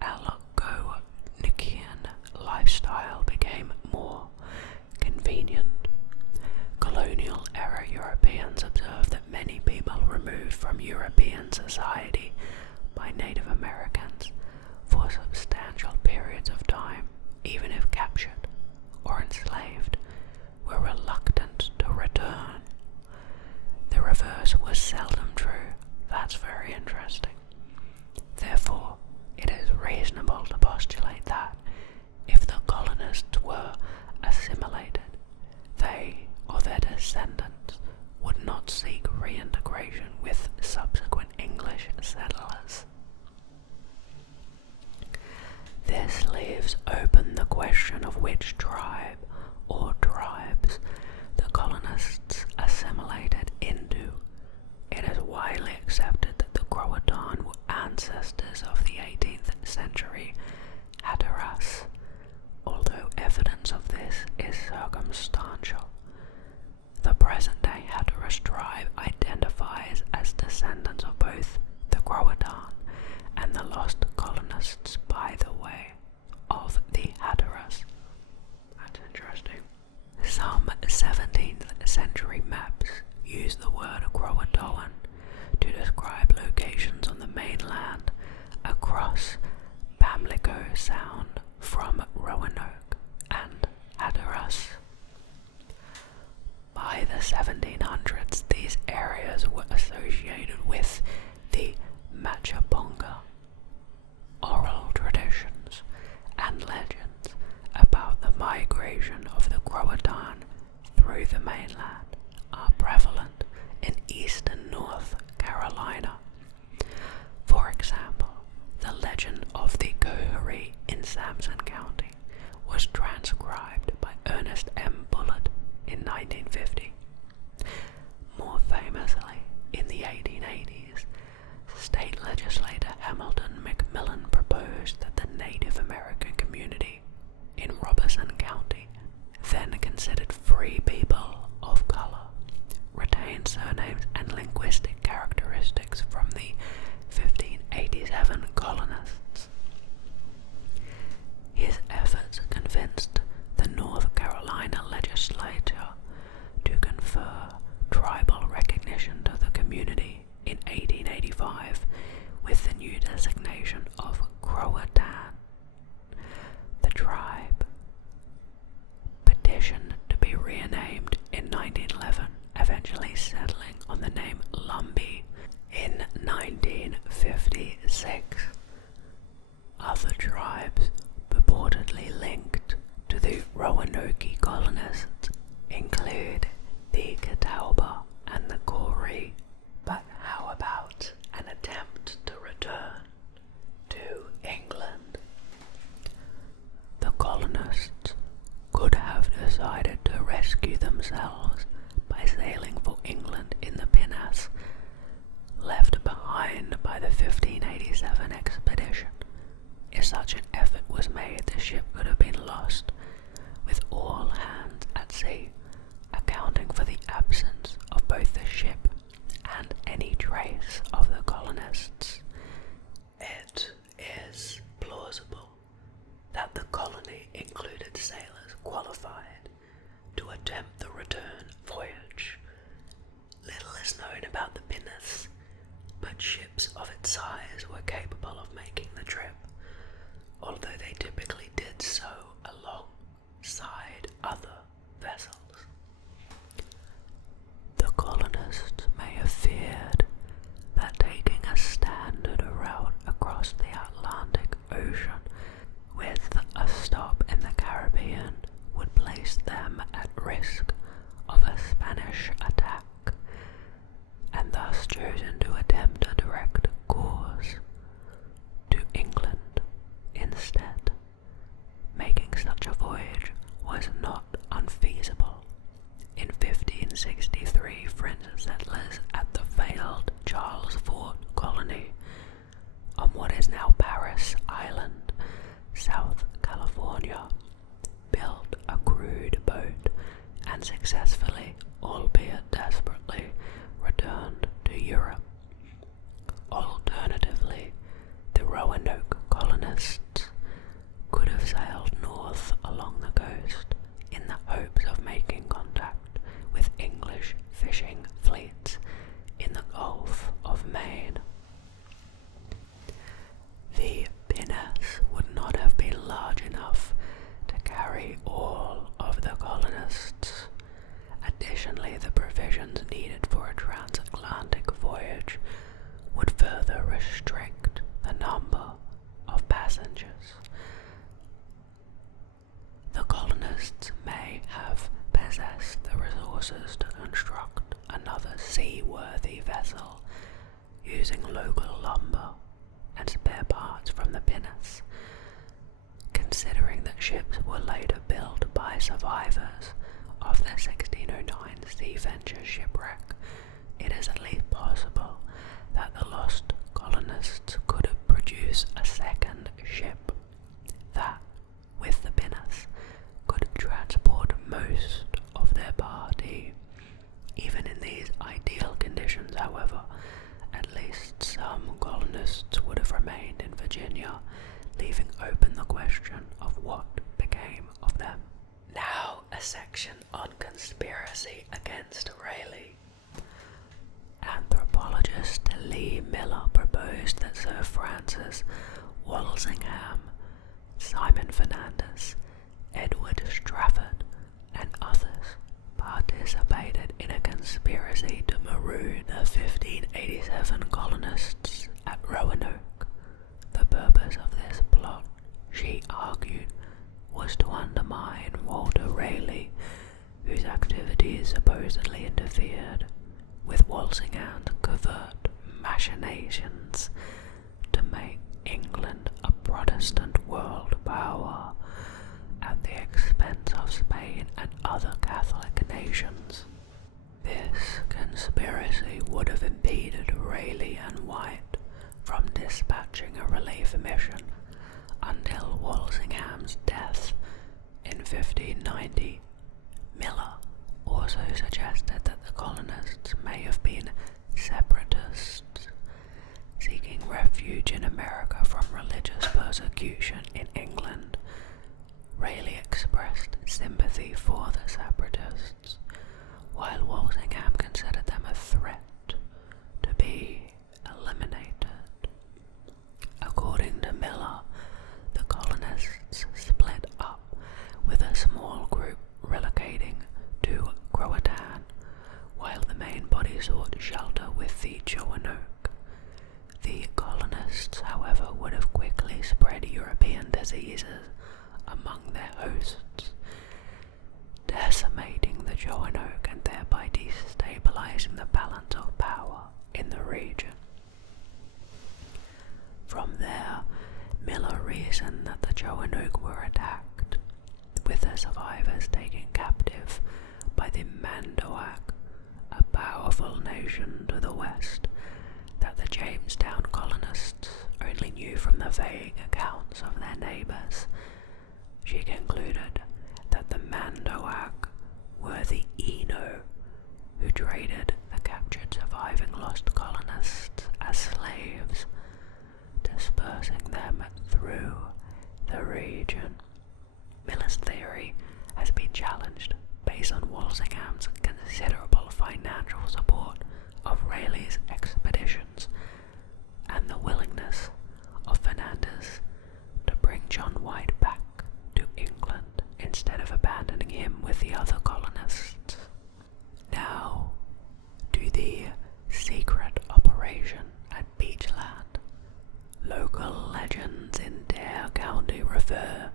Algonquian lifestyle became more convenient. Colonial-era Europeans observed that many people removed from European society by Native Americans for substantial periods of time, even if captured or enslaved, were reluctant to return. The reverse was seldom true. That's very interesting. Therefore, it is reasonable to postulate that if the colonists were assimilated, they or their descendants would not seek reintegration with subsequent English settlers. This leaves open the question of which tribe or tribes the colonists assimilated into. It is widely accepted that the Croatoan were ancestors of the 18th century Hatteras, although evidence of this is circumstantial. The present-day Hatteras tribe identifies as descendants of both the Croatoan and the lost colonists by the way of the Hatteras. That's interesting. Some 17th century maps use the word Croatoan to describe locations on the mainland across Pamlico Sound from Roanoke and Hatteras. By the 1700s, these areas were associated with the Machaponga. Oral traditions and legends about the migration of the Croatoan through the mainland are prevalent in eastern North Carolina. For example, the legend of the Coherie in Sampson County was transcribed by Ernest M. Bullitt in 1950. More famously, in the 1880s, state legislator Hamilton Macmillan proposed that the Native American community in Robeson County, then considered free people of color, retain surnames and linguistic characteristics from the 1587 colonists. His efforts convinced the North Carolina legislature to confer tribal recognition to the community in 1885 with the new designation of Croatoan. The tribe petitioned to be renamed in 1911, eventually settling on the name Lumbee in 1956. Other tribes purportedly linked to the Roanoke colonists include the Catawba and the Coherie. But how about an attempt to return to England? The colonists could have decided to rescue themselves by sailing for England in the pinnace left behind by the 1587 expedition. If such an effort was made, the ship could have been lost, with all hands at sea, accounting for the absence of both the ship and any trace of the colonists. It is plausible that the colony included sailors qualified to attempt the return voyage. Little is known about the pinnace, but ships of its size were capable of making the trip, although they typically did so alongside other vessels. The colonists may have feared that taking a standard route across the Atlantic Ocean with a stop in the Caribbean would place them at risk of a Spanish attack, and thus chosen to attempt a direct course to England instead. Making such a voyage was not unfeasible. In 1563, French settlers at the failed Charles Fort colony on what is now Paris and successfully, albeit desperately, returned to Europe. Alternatively, the Roanoke colonists could have sailed north along the coast in the hopes of making contact with English fishing fleets in the Gulf of Maine. The pinnace would not have been large enough to carry all of the colonists. Additionally, the provisions needed for a transatlantic voyage would further restrict the number of passengers. The colonists may have possessed the resources to construct another seaworthy vessel using local lumber and spare parts from the pinnace. Considering that ships were later built by survivors of the 1609 Sea Venture shipwreck, it is at least possible that the lost colonists could have produced a second ship that, with the pinnace, could transport most of their party. Even in these ideal conditions, however, at least some colonists would have remained in Virginia, leaving open the question of what became of them. Now, a section on conspiracy against Raleigh. Anthropologist Lee Miller proposed that Sir Francis Walsingham, Simon Fernandez, Edward Strafford, and others participated in a conspiracy to maroon the 1587 colonists at Roanoke. The purpose of this plot, she argued, was to undermine Walter Raleigh, whose activities supposedly interfered with Walsingham's covert machinations to make England a Protestant world power at the expense of Spain and other Catholic nations. This conspiracy would have impeded Raleigh and White from dispatching a relief mission until Walsingham's death in 1590. Miller also suggested that the colonists may have been separatists seeking refuge in America from religious persecution in England. Raleigh expressed sympathy for the separatists, while Walsingham considered them a threat to be eliminated. According to Miller, the colonists split up, with a small group relocating to Croatoan, while the main body sought shelter with the Roanoke. The colonists, however, would have quickly spread European diseases among their hosts, decimating the Roanoke and thereby destabilizing the balance of power in the region. From there, Miller reasoned that the Roanoke were attacked, with the survivors taken captive by the Mandoak, a powerful nation to the west that the Jamestown colonists only knew from the vague accounts of their neighbors. She concluded that the Mandoak were the Eno, who traded the captured surviving lost colonists as slaves, dispersing them through the region. Miller's theory has been challenged based on Walsingham's considerable financial support of Raleigh's expeditions and the willingness of Fernandez to bring John White back to England instead of abandoning him with the other colonists. Now, to the secret operation at Beachland. Local legends in Dare County refer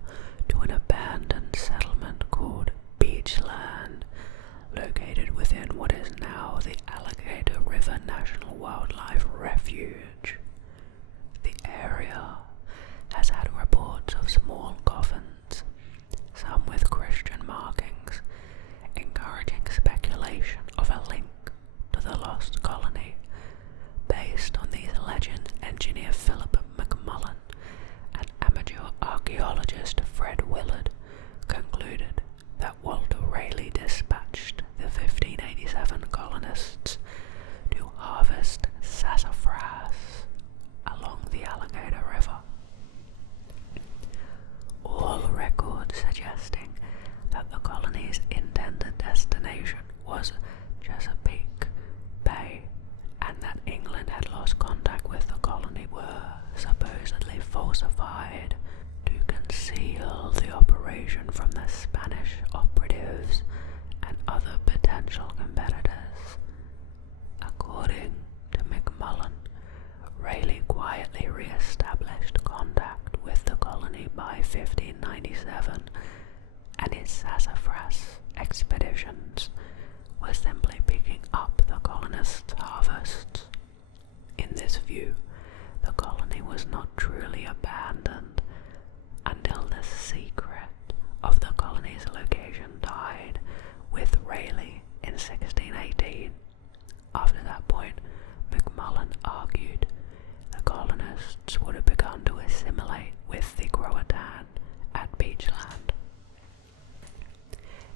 to an abandoned settlement called Beachland, located within what is now the Alligator River National Wildlife Refuge. The area has had reports of small coffins, some with Christian markings, encouraging speculation of a link to the lost colony. Based on these legends, engineer Philip McMullen and amateur archaeologist Fred Willard concluded that Walter Raleigh dispatched of the operation from the Spanish operatives and other potential competitors. According to McMullen, Rayleigh quietly re-established contact with the colony by 1597, and his sassafras expeditions were simply picking up the colonists' harvests. In this view, the colony was not truly abandoned until the secret of the colony's location died with Rayleigh in 1618. After that point, McMullen argued the colonists would have begun to assimilate with the Croatoan at Beachland.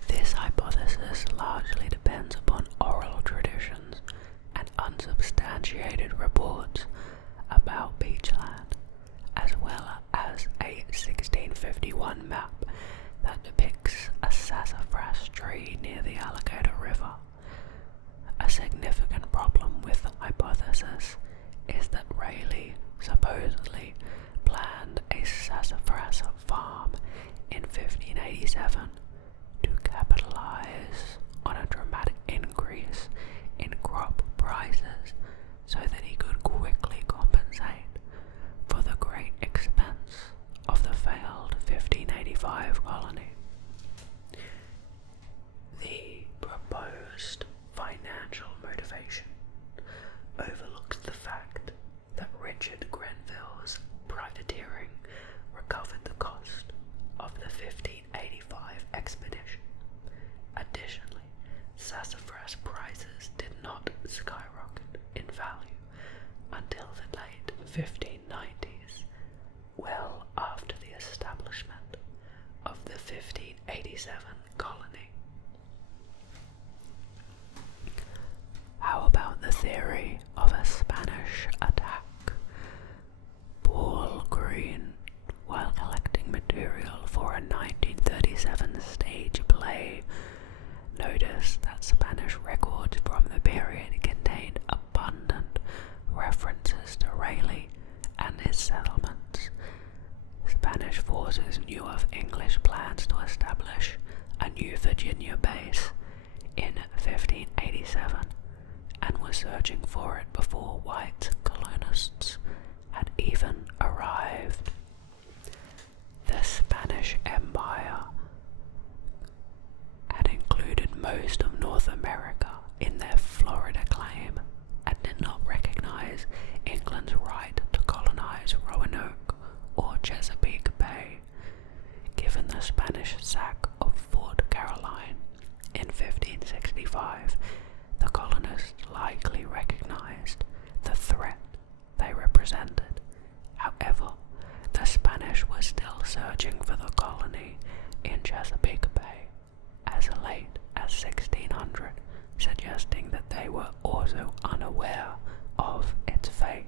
This hypothesis largely depends upon oral traditions and unsubstantiated reports about Beachland, as well as a 1651 map that depicts a sassafras tree near the Alligator River. A significant problem with the hypothesis is that Rayleigh supposedly planned a sassafras farm in 1587 to capitalize on a dramatic increase in crop prices so that he could quickly compensate for the great expense of the failed 1585 colony. The proposed financial motivation overlooks the fact that Richard Grenville's privateering recovered the cost of the 1585 expedition. Additionally, sassafras prices did not skyrocket in value until the late 1590s, well after the establishment of the 1587 colony. How about the theory of a Spanish attack? Paul Green, while collecting material for a 1937 stage play, noticed that Spanish records from the period contained abundant references to Rayleigh and his settlements. Spanish forces knew of English plans to establish a new Virginia base in 1587 and were searching for it before white colonists had even arrived. The Spanish Empire had included most of North America in their Florida claim and did not recognize England's right to colonize Roanoke or Chesapeake Bay. Given the Spanish sack of Fort Caroline in 1565, the colonists likely recognized the threat they represented. However, the Spanish were still searching for the colony in Chesapeake Bay as late as 1600, suggesting that they were also unaware of its fate.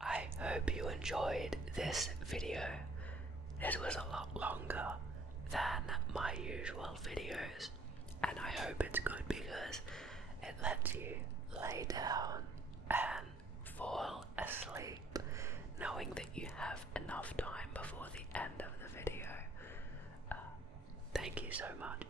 I hope you enjoyed this video. This was a lot longer than my usual videos, and I hope it's good because it lets you lay down and fall asleep knowing that you have enough time before the end of the video. Thank you so much